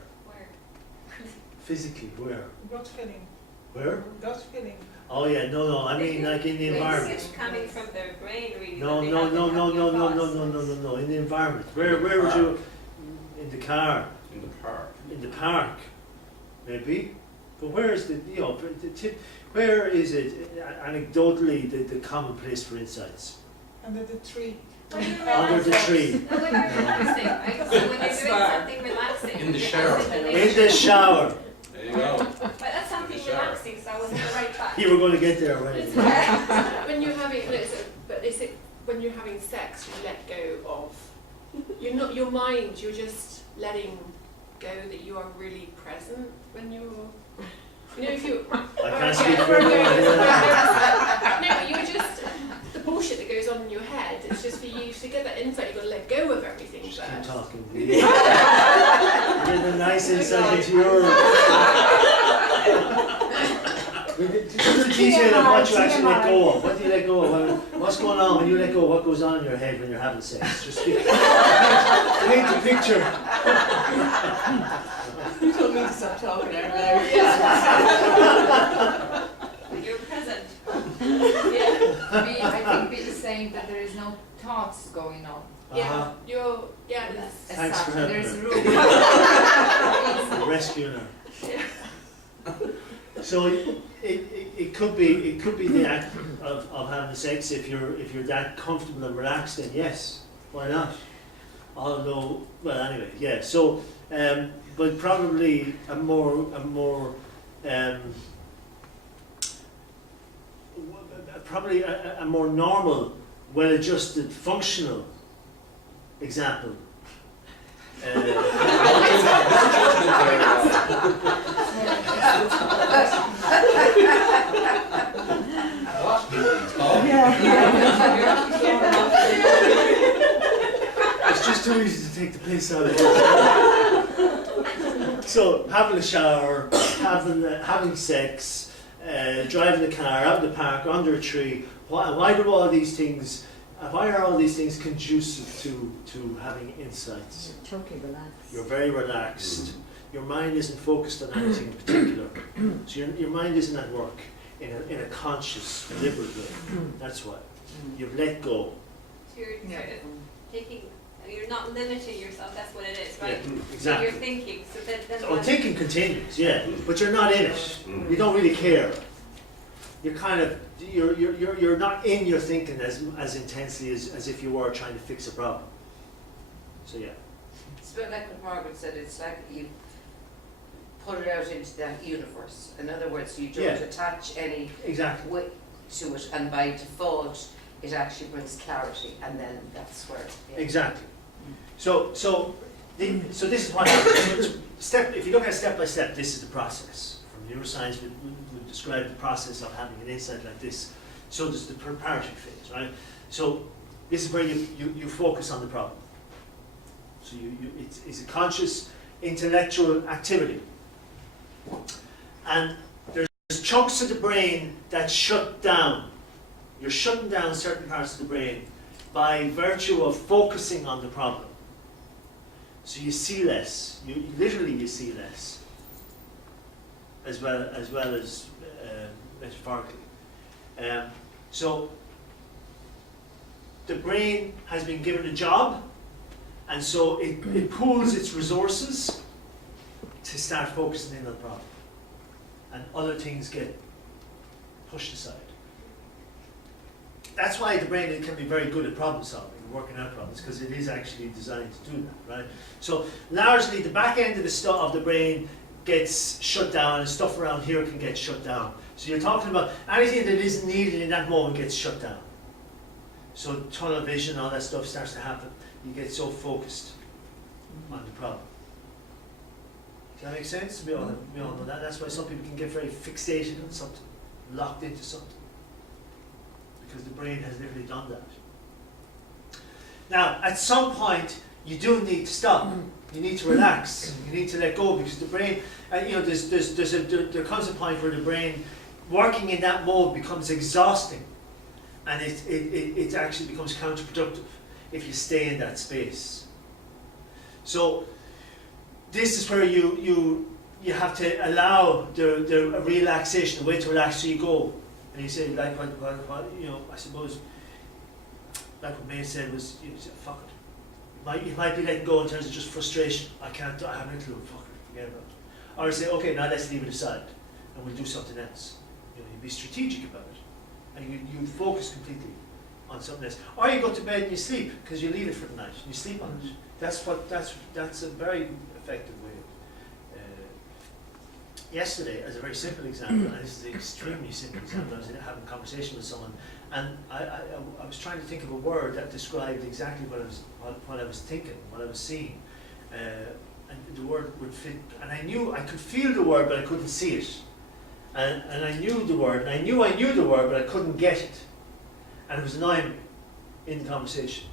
Physically, where? Gut feeling. Where? Gut feeling. Oh yeah, no, I mean like in the environment. It's coming from their brain, really. No, but they no, haven't no, had no, your no, no, no, thoughts. no, no, no, no, in the environment. Where would you, in the car, In the park. in the park, maybe? But where is where is it, anecdotally, the common place for insights? Under the tree. Under the tree. No, when you're relaxing, right? So when you're doing something relaxing. In the you're shower. concentrating. In the shower. There you go. But that's something shower. relaxing, so I was on the right track. You were going to get there already. When you're having, no, so, but is it when you're having sex, you let go of, you're not your mind. You're just letting go that you are really present when you're. You know, if you. I can't speak for everyone. No, but you're just the bullshit that goes on in your head. It's just for you to get that insight. You've got to let go of everything Just keep first. talking. Get a nice insight into your. Just the detail of what you actually let go of. What do you let go of? What's going on when you let go? What goes on in your head when you're having sex? Just paint the picture. You told me to stop talking. You're present. For me, I think Bill's saying that there is no thoughts going on. Uh-huh. You're it's, As Thanks such, for helping there is her. room. For rescuing her. So it could be the act of having sex if you're that comfortable and relaxed, then yes, why not? Although, well, anyway, yeah. So, but probably a more normal, well-adjusted, functional example. It's just too easy to take the piss out of it. So having a shower, having sex, driving the car, out in the park, under a tree. Why are all these things conducive to having insights? You're totally relaxed. You're very relaxed. Your mind isn't focused on anything in particular. So your mind isn't at work in a conscious, deliberate way. That's why. You've let go. So you're sort of taking, you're not limiting yourself, that's what it is, right? Yeah, So exactly. you're thinking, so then So thinking continues, yeah, but you're not in it. You don't really care. you're kind of, you're not in your thinking as intensely as if you were trying to fix a problem. So yeah. It's a bit like what Margaret said, it's like you put it out into that universe. In other words, you don't attach any Exactly. weight to it, and by default, it actually brings clarity, and then that's where. Exactly. So this is what happens. If you look at it step by step, this is the process. From neuroscience, we describe the process of having an insight like this. So does the preparatory phase, right? So this is where you focus on the problem. So it's a conscious intellectual activity. And there's chunks of the brain that shut down. You're shutting down certain parts of the brain by virtue of focusing on the problem. So you see less. You literally see less, as well as metaphorically. So the brain has been given a job, and so it pools its resources to start focusing in on the problem, and other things get pushed aside. That's why the brain can be very good at problem solving and working out problems, because it is actually designed to do that, right? So largely the back end of the stuff of the brain gets shut down, and stuff around here can get shut down. So you're talking about anything that isn't needed in that moment gets shut down. So tunnel vision, all that stuff starts to happen. You get so focused on the problem. Does that make sense? We all know that. That's why some people can get very fixated on something, locked into something, because the brain has literally done that. Now, at some point, you do need to stop. You need to relax. You need to let go, because the brain, there comes a point where the brain, working in that mode, becomes exhausting, and it actually becomes counterproductive if you stay in that space. So this is where you have to allow the relaxation, the way to relax, so you go. And you say, like what I suppose, like what May said was, you say, fuck it. You might be letting go in terms of just frustration. I have no clue, fuck it, forget about it. Or you say, okay, now let's leave it aside, and we'll do something else. You be strategic about it, and you focus completely on something else. Or you go to bed and you sleep, because you leave it for the night, and you sleep on it. That's a very effective way. Yesterday, as a very simple example, and this is an extremely simple example, I was having a conversation with someone, and I was trying to think of a word that described exactly what I was thinking, what I was seeing, and the word would fit. And I could feel the word, but I couldn't see it. And I knew the word, and I knew the word, but I couldn't get it. And it was annoying me in the conversation.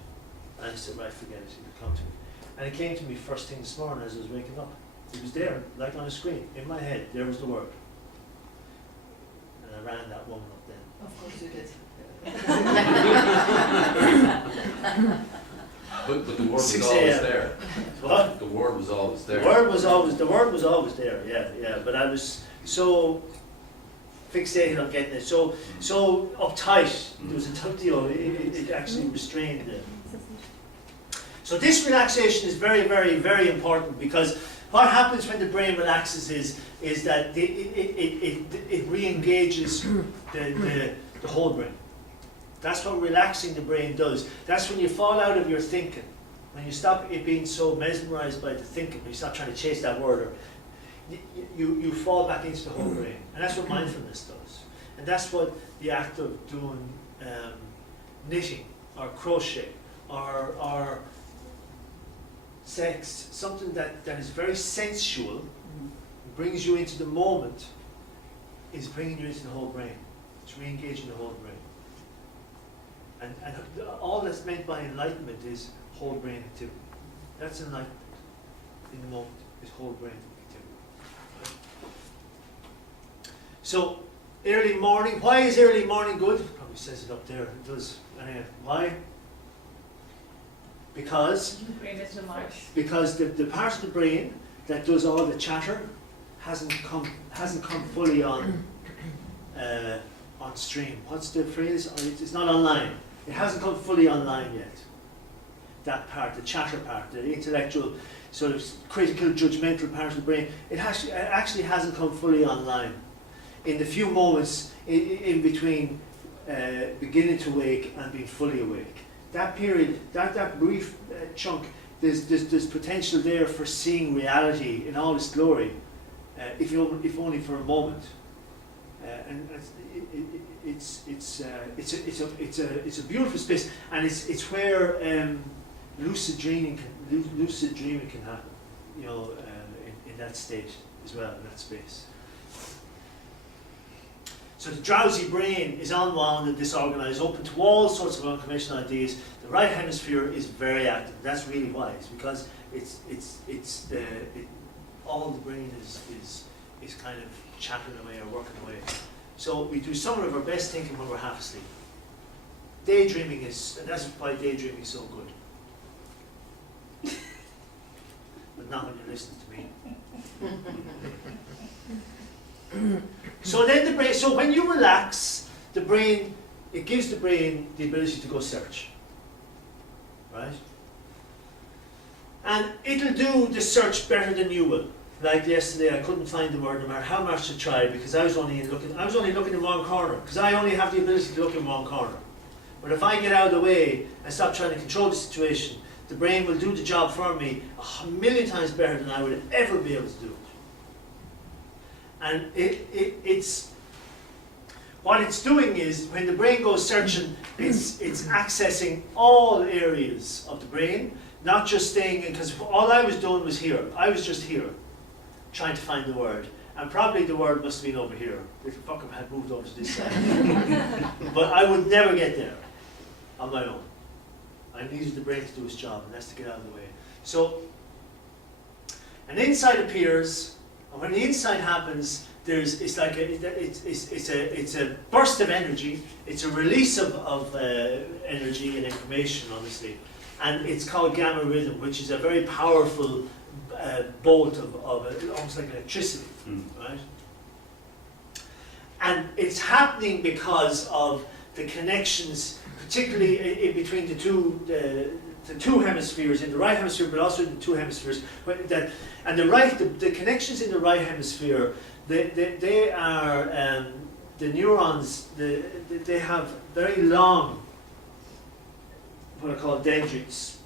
And I said, right, forget it, it would come to me. And it came to me first thing this morning as I was waking up. It was there, like on a screen, in my head, there was the word. And I ran that woman up then. Of course you did. But the word was 6 always a.m. there. What? The word was always there. The word was always there, yeah. But I was so fixated on getting it, so uptight. There was it actually restrained it. So this relaxation is very, very, very important, because what happens when the brain relaxes is that it re-engages the whole brain. That's what relaxing the brain does. That's when you fall out of your thinking. When you stop it being so mesmerized by the thinking, when you stop trying to chase that word, or you fall back into the whole brain. And that's what mindfulness does. And that's what the act of doing knitting or crochet or sex, something that is very sensual, brings you into the moment, is bringing you into the whole brain. It's re-engaging the whole brain. And all that's meant by enlightenment is whole brain activity. That's enlightenment in the moment, is whole brain activity. So, early morning, why is early morning good? Probably says it up there, it does. Anyway, why? Because The brain is relaxed. the part of the brain that does all the chatter hasn't come fully on stream. What's the phrase? It's not online. It hasn't come fully online yet. That part, the chatter part, the intellectual, sort of critical, judgmental part of the brain, it actually hasn't come fully online. in the few moments in between beginning to wake and being fully awake. That period, that brief chunk, there's potential there for seeing reality in all its glory, if only for a moment. And it's a beautiful space, and it's where lucid dreaming can happen, you know, in that state as well, in that space. So the drowsy brain is unwound and disorganized, open to all sorts of unconventional ideas. The right hemisphere is very active. That's really why. It's because all the brain is kind of chattering away or working away. So we do some of our best thinking when we're half asleep. Daydreaming and that's why daydreaming is so good. But not when you're listening to me. So then the brain, so when you relax, the brain, it gives the brain the ability to go search. Right? And it'll do the search better than you will. Like yesterday, I couldn't find the word no matter how much I tried because I was only looking in one corner, because I only have the ability to look in one corner. But if I get out of the way and stop trying to control the situation, the brain will do the job for me 1,000,000 times better than I would ever be able to do it. And it's what it's doing is when the brain goes searching, it's accessing all areas of the brain, not just staying in, because all I was doing was here. I was just here, trying to find the word. And probably the word must have been over here, if the fucker had moved over to this side. But I would never get there on my own. I needed the brain to do its job, and that's to get out of the way. So an insight appears, and when the insight happens, it's a burst of energy. It's a release of energy and information, obviously, and it's called gamma rhythm, which is a very powerful bolt of almost like electricity, right? And it's happening because of the connections, particularly in between the two hemispheres, in the right hemisphere, but also in the two hemispheres. And the connections in the right hemisphere, they are the neurons. They have very long, what I call dendrites,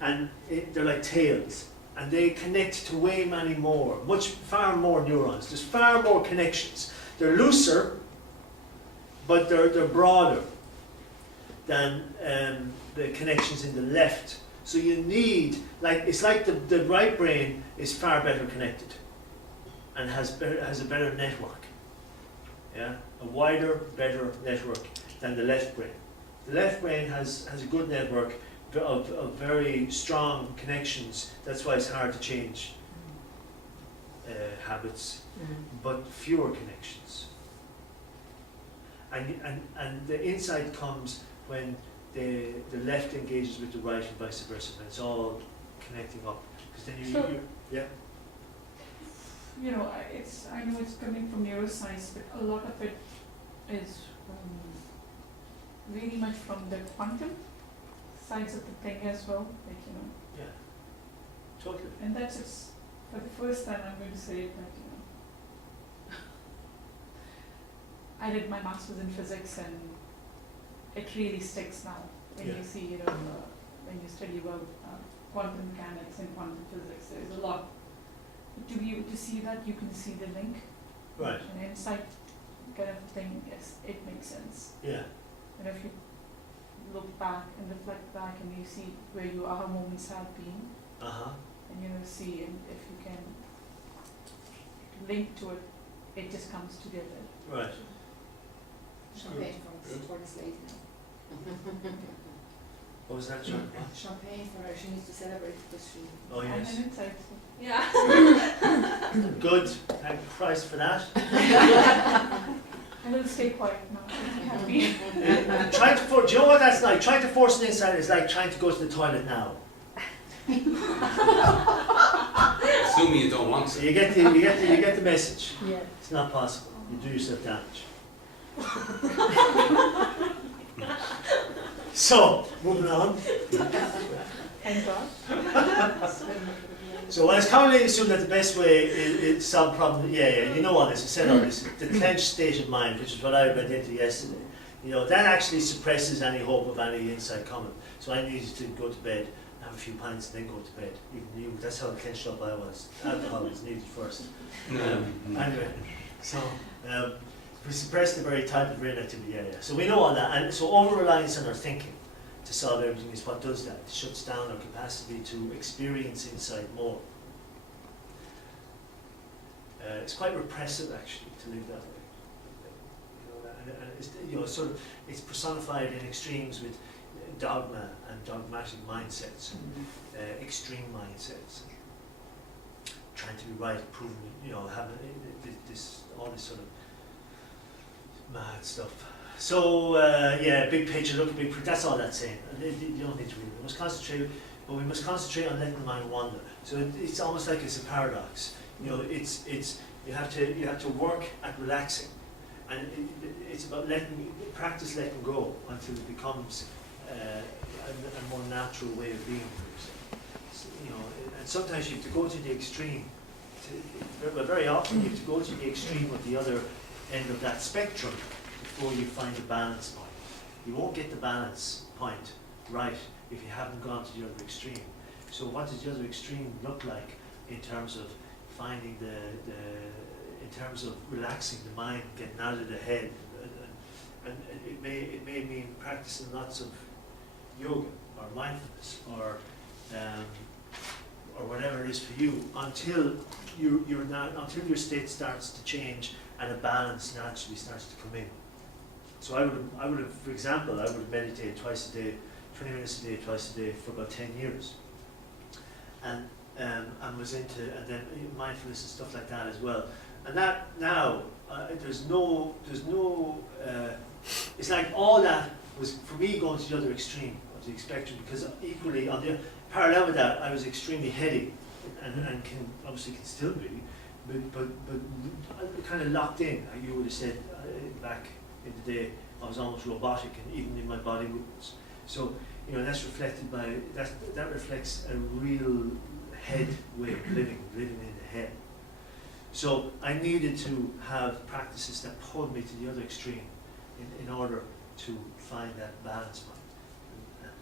and they're like tails, and they connect to way many more, far more neurons. There's far more connections. They're looser, but they're broader than the connections in the left. So you need, it's like the right brain is far better connected and has a better network. Yeah, a wider, better network than the left brain. The left brain has a good network of very strong connections. That's why it's hard to change habits, but fewer connections. And the insight comes when the left engages with the right and vice versa. And it's all connecting up. Because then yeah. You know, I know it's coming from neuroscience, but a lot of it is really much from the quantum sides of the thing as well, like, you know. Yeah, totally. And that's it's for the first time I'm going to say it, like, you know. I did my master's in physics, and it really sticks now when you see, you know, when you study about quantum mechanics and quantum physics. There's a lot. To be able to see that, you can see the link. Right. An insight kind of thing, yes, it makes sense. Yeah. And if you look back and reflect back and you see where your aha moments have been, and you know, see, and if you can link to it, it just comes together. Right. Champagne for this lady now. What was that, John? Champagne for her, she needs to celebrate because she... Oh, I'm yes. an insight. Yeah. Good. Thank Christ for that. I will stay quiet now. I'm happy. Trying to do you know what that's like? Trying to force an insight is like trying to go to the toilet now. Assuming you don't want So to. you get the message. Yeah. It's not possible. You do yourself damage. So, moving on. Thank God. So when it's commonly assumed that the best way is to solve the problem, you know all this, I said all this, the clenched state of mind, which is what I read into yesterday, you know, that actually suppresses any hope of any insight coming. So I needed to go to bed, have a few pints, and then go to bed. Even you, that's how clenched up I was. Alcohol was needed first. Anyway, so we suppress the very type of brain activity, So we know all that, and so over-reliance on our thinking to solve everything is what does that. It shuts down our capacity to experience insight more. It's quite repressive, actually, to live that way. And it's, you know, sort of, it's personified in extremes with dogma and dogmatic mindsets, extreme mindsets, trying to be right, proving, you know, having all this sort of mad stuff. So big picture, look at big. That's all that's saying. You don't need to read it. We must concentrate, but we must concentrate on letting the mind wander. So it's almost like it's a paradox. You know, it's you have to work at relaxing, and it's about practice letting go until it becomes a more natural way of being for yourself. So, you know, and sometimes you have to go to the extreme. Very often you have to go to the extreme at the other end of that spectrum before you find a balance point. You won't get the balance point right if you haven't gone to the other extreme. So what does the other extreme look like in terms of finding in terms of relaxing the mind, getting out of the head, and it may mean practicing lots of yoga or mindfulness or whatever it is for you until until your state starts to change and a balance naturally starts to come in. So I would have, for example, I would have meditated twice a day, 20 minutes a day, twice a day for about 10 years, and was into, and then mindfulness and stuff like that as well. And that now there's no. It's like all that was for me going to the other extreme of the spectrum, because equally on the parallel with that, I was extremely heady, and can still be, but kind of locked in. You would have said back in the day, I was almost robotic, and even in my body movements. So you know that's reflected by that reflects a real head way of living in the head. So I needed to have practices that pulled me to the other extreme in order to find that balance point. And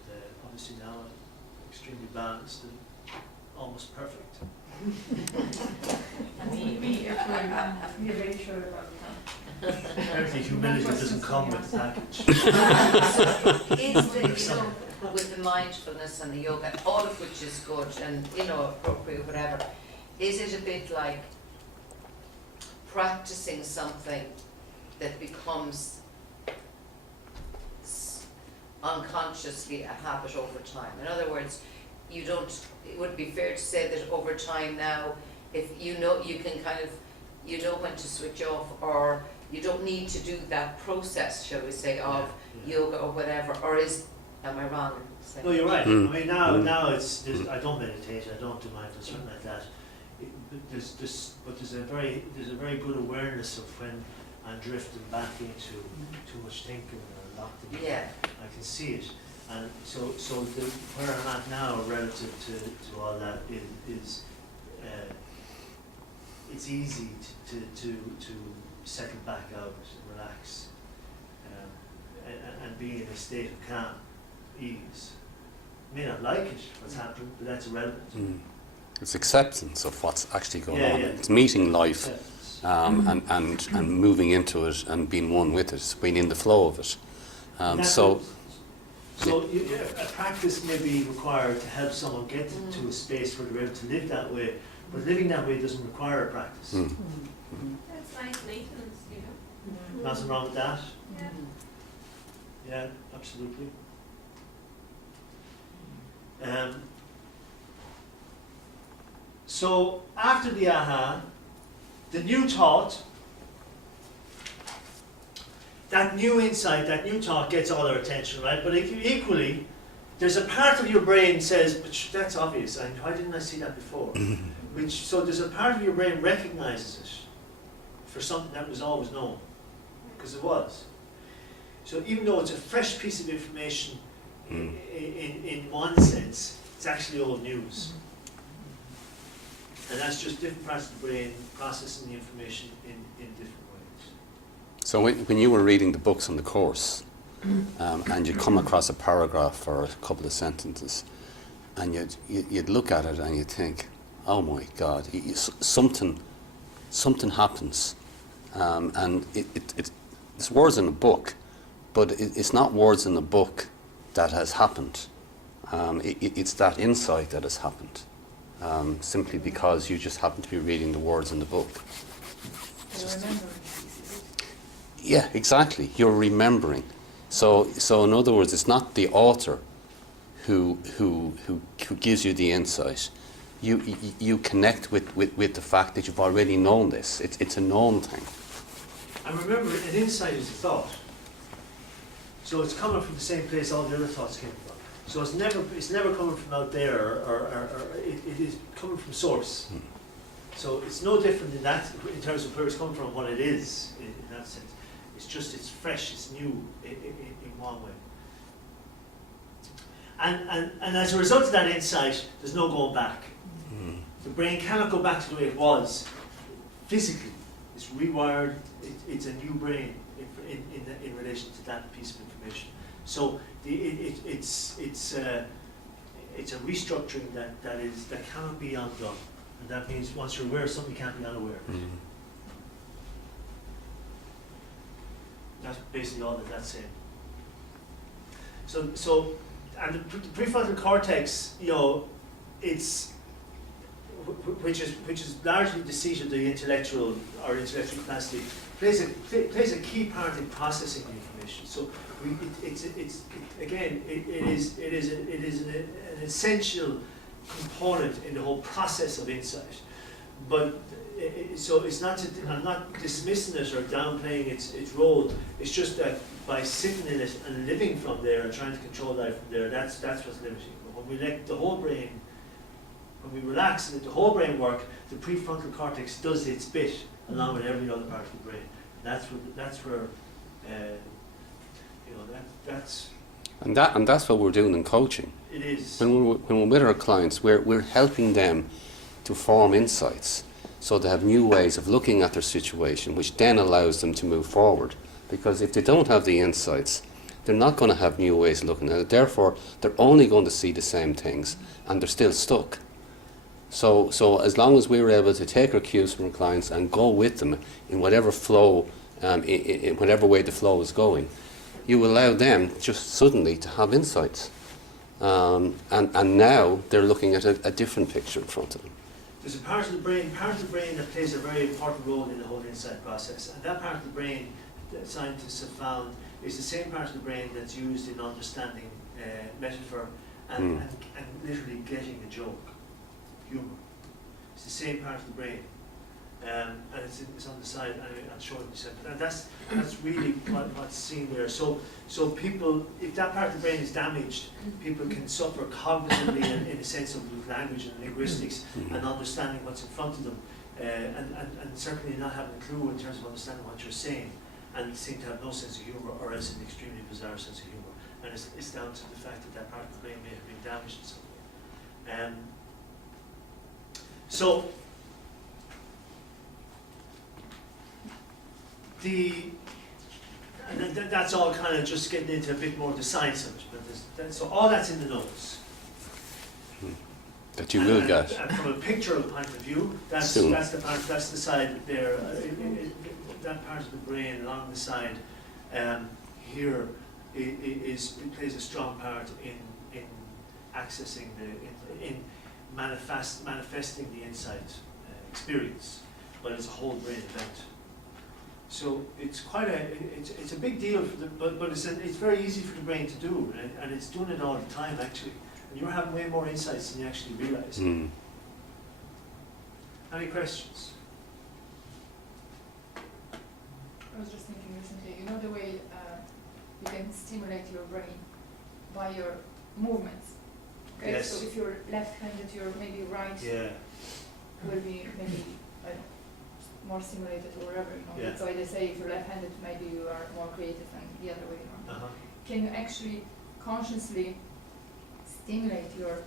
obviously now I'm extremely balanced and almost perfect. And we are very sure about that. Apparently humility doesn't come with the package. Is the, with the mindfulness and the yoga, all of which is good and, you know, appropriate, whatever, is it a bit like practicing something that becomes unconsciously a habit over time? In other words, it would be fair to say that over time now, if you know, you can kind of, you know when to switch off, or you don't need to do that process, shall we say, of yoga or whatever, or am I wrong? No, you're right. I mean, now I don't meditate, I don't do mindfulness, something like that. But there's a very good awareness of when I'm drifting back into too much thinking or locked in. Yeah. I can see it, and so where I'm at now relative to all that is it's easy to settle back out and relax, and be in a state of calm, ease. May not like it, what's happening, but that's irrelevant. It's acceptance of what's actually going on. Yeah. It's meeting life, and moving into it and being one with it, being in the flow of it. So a practice may be required to help someone get to a space where they're able to live that way, but living that way doesn't require a practice. That's nice maintenance, you know. Nothing wrong with that. Yeah. Yeah, absolutely. So after the aha, the new thought, that new insight, that new thought gets all our attention, right? But if you equally, there's a part of your brain says, but that's obvious, and why didn't I see that before? So there's a part of your brain recognizes it for something that was always known, because it was. So even though it's a fresh piece of information, in one sense, it's actually old news. And that's just different parts of the brain processing the information in different ways. So when you were reading the books on the course, and you'd come across a paragraph or a couple of sentences, and you'd look at it and you'd think, oh my God, something happens, and it's words in a book, but it's not words in the book that has happened. It's that insight that has happened, simply because you just happen to be reading the words in the book. Yeah, exactly. You're remembering. So in other words, it's not the author who gives you the insight. You connect with the fact that you've already known this. It's a known thing. And remember, an insight is a thought. So it's coming from the same place all the other thoughts came from. So it's never coming from out there, or it is coming from source. So it's no different in that, in terms of where it's coming from, what it is, in that sense. It's fresh, it's new in one way. And as a result of that insight, there's no going back. The brain cannot go back to the way it was physically. It's rewired, it's a new brain in relation to that piece of information. So it's a restructuring that cannot be undone. And that means once you're aware of something, you can't be unaware. That's basically all that's saying. So, and the prefrontal cortex, it's which is largely the seat of the intellectual capacity, plays a key part in processing the information. So it is an essential component in the whole process of insight. But so it's not. I'm not dismissing it or downplaying its role. It's just that by sitting in it and living from there and trying to control life from there, that's what's limiting. But when we let the whole brain, when we relax and let the whole brain work, the prefrontal cortex does its bit along with every other part of the brain. That's where And that's what we're doing in coaching. it is. When we're with our clients, we're helping them to form insights, so they have new ways of looking at their situation, which then allows them to move forward. Because if they don't have the insights, they're not going to have new ways of looking at it. Therefore, they're only going to see the same things, and they're still stuck. So as long as we're able to take our cues from our clients and go with them in whatever flow, in whatever way the flow is going, you allow them just suddenly to have insights. And now they're looking at a different picture in front of them. There's a part of the brain that plays a very important role in the whole insight process, and that part of the brain that scientists have found is the same part of the brain that's used in understanding metaphor and literally getting a joke, humor. It's the same part of the brain, and it's on the side. Anyway, I'll show it in a second. And that's really what's seen there. So people, if that part of the brain is damaged, people can suffer cognitively in a sense of language and linguistics and understanding what's in front of them, and certainly not having a clue in terms of understanding what you're saying, and seem to have no sense of humour, or else an extremely bizarre sense of humour. And it's down to the fact that part of the brain may have been damaged in some way. That's all kind of just getting into a bit more of the science of it. But so all that's in the notes. That you will get. And from a pictorial point of view, that's Soon. the side there. That part of the brain along the side here it plays a strong part in accessing in manifesting the insight experience, but it's a whole brain event. So it's quite it's a big deal for but it's very easy for the brain to do, and it's doing it all the time actually. And you're having way more insights than you actually realize. Any questions? I was just thinking recently, the way you can stimulate your brain by your movements. Okay, Yes. so if you're left-handed, your maybe right will be maybe more stimulated or whatever. Yeah. That's why they say if you're left-handed, maybe you are more creative than the other way around. Can you actually consciously stimulate your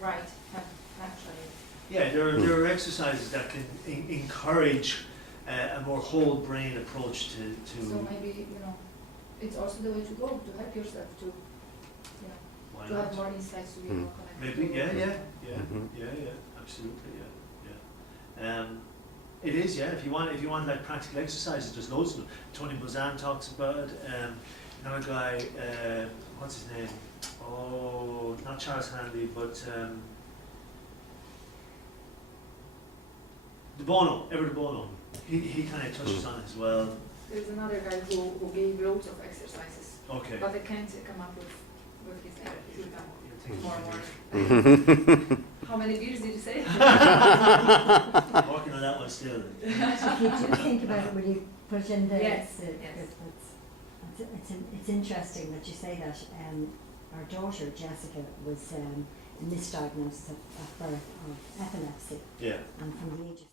right hand actually? Yeah, there are exercises that can encourage a more whole brain approach to So maybe, it's also the way to go, to help yourself to, why to not? have more insights, to be more connected. Maybe, to- yeah, absolutely, yeah. It is, yeah. If you want like practical exercises, there's loads of them. Tony Buzan talks about it. Another guy, what's his name? Oh, not Charles Hanley, but De Bono, Ever De Bono. He kind of touches on it as well. There's another guy who gave loads of exercises, Okay. but I can't come up with his name. You're thinking Tomorrow morning. How many beers did you say? I'm working on that one still. So if you do think about it, will you put it in there? Yes, It's, it's interesting that you say that. Our daughter Jessica was a misdiagnosis at birth of epilepsy, Yeah. and from the age of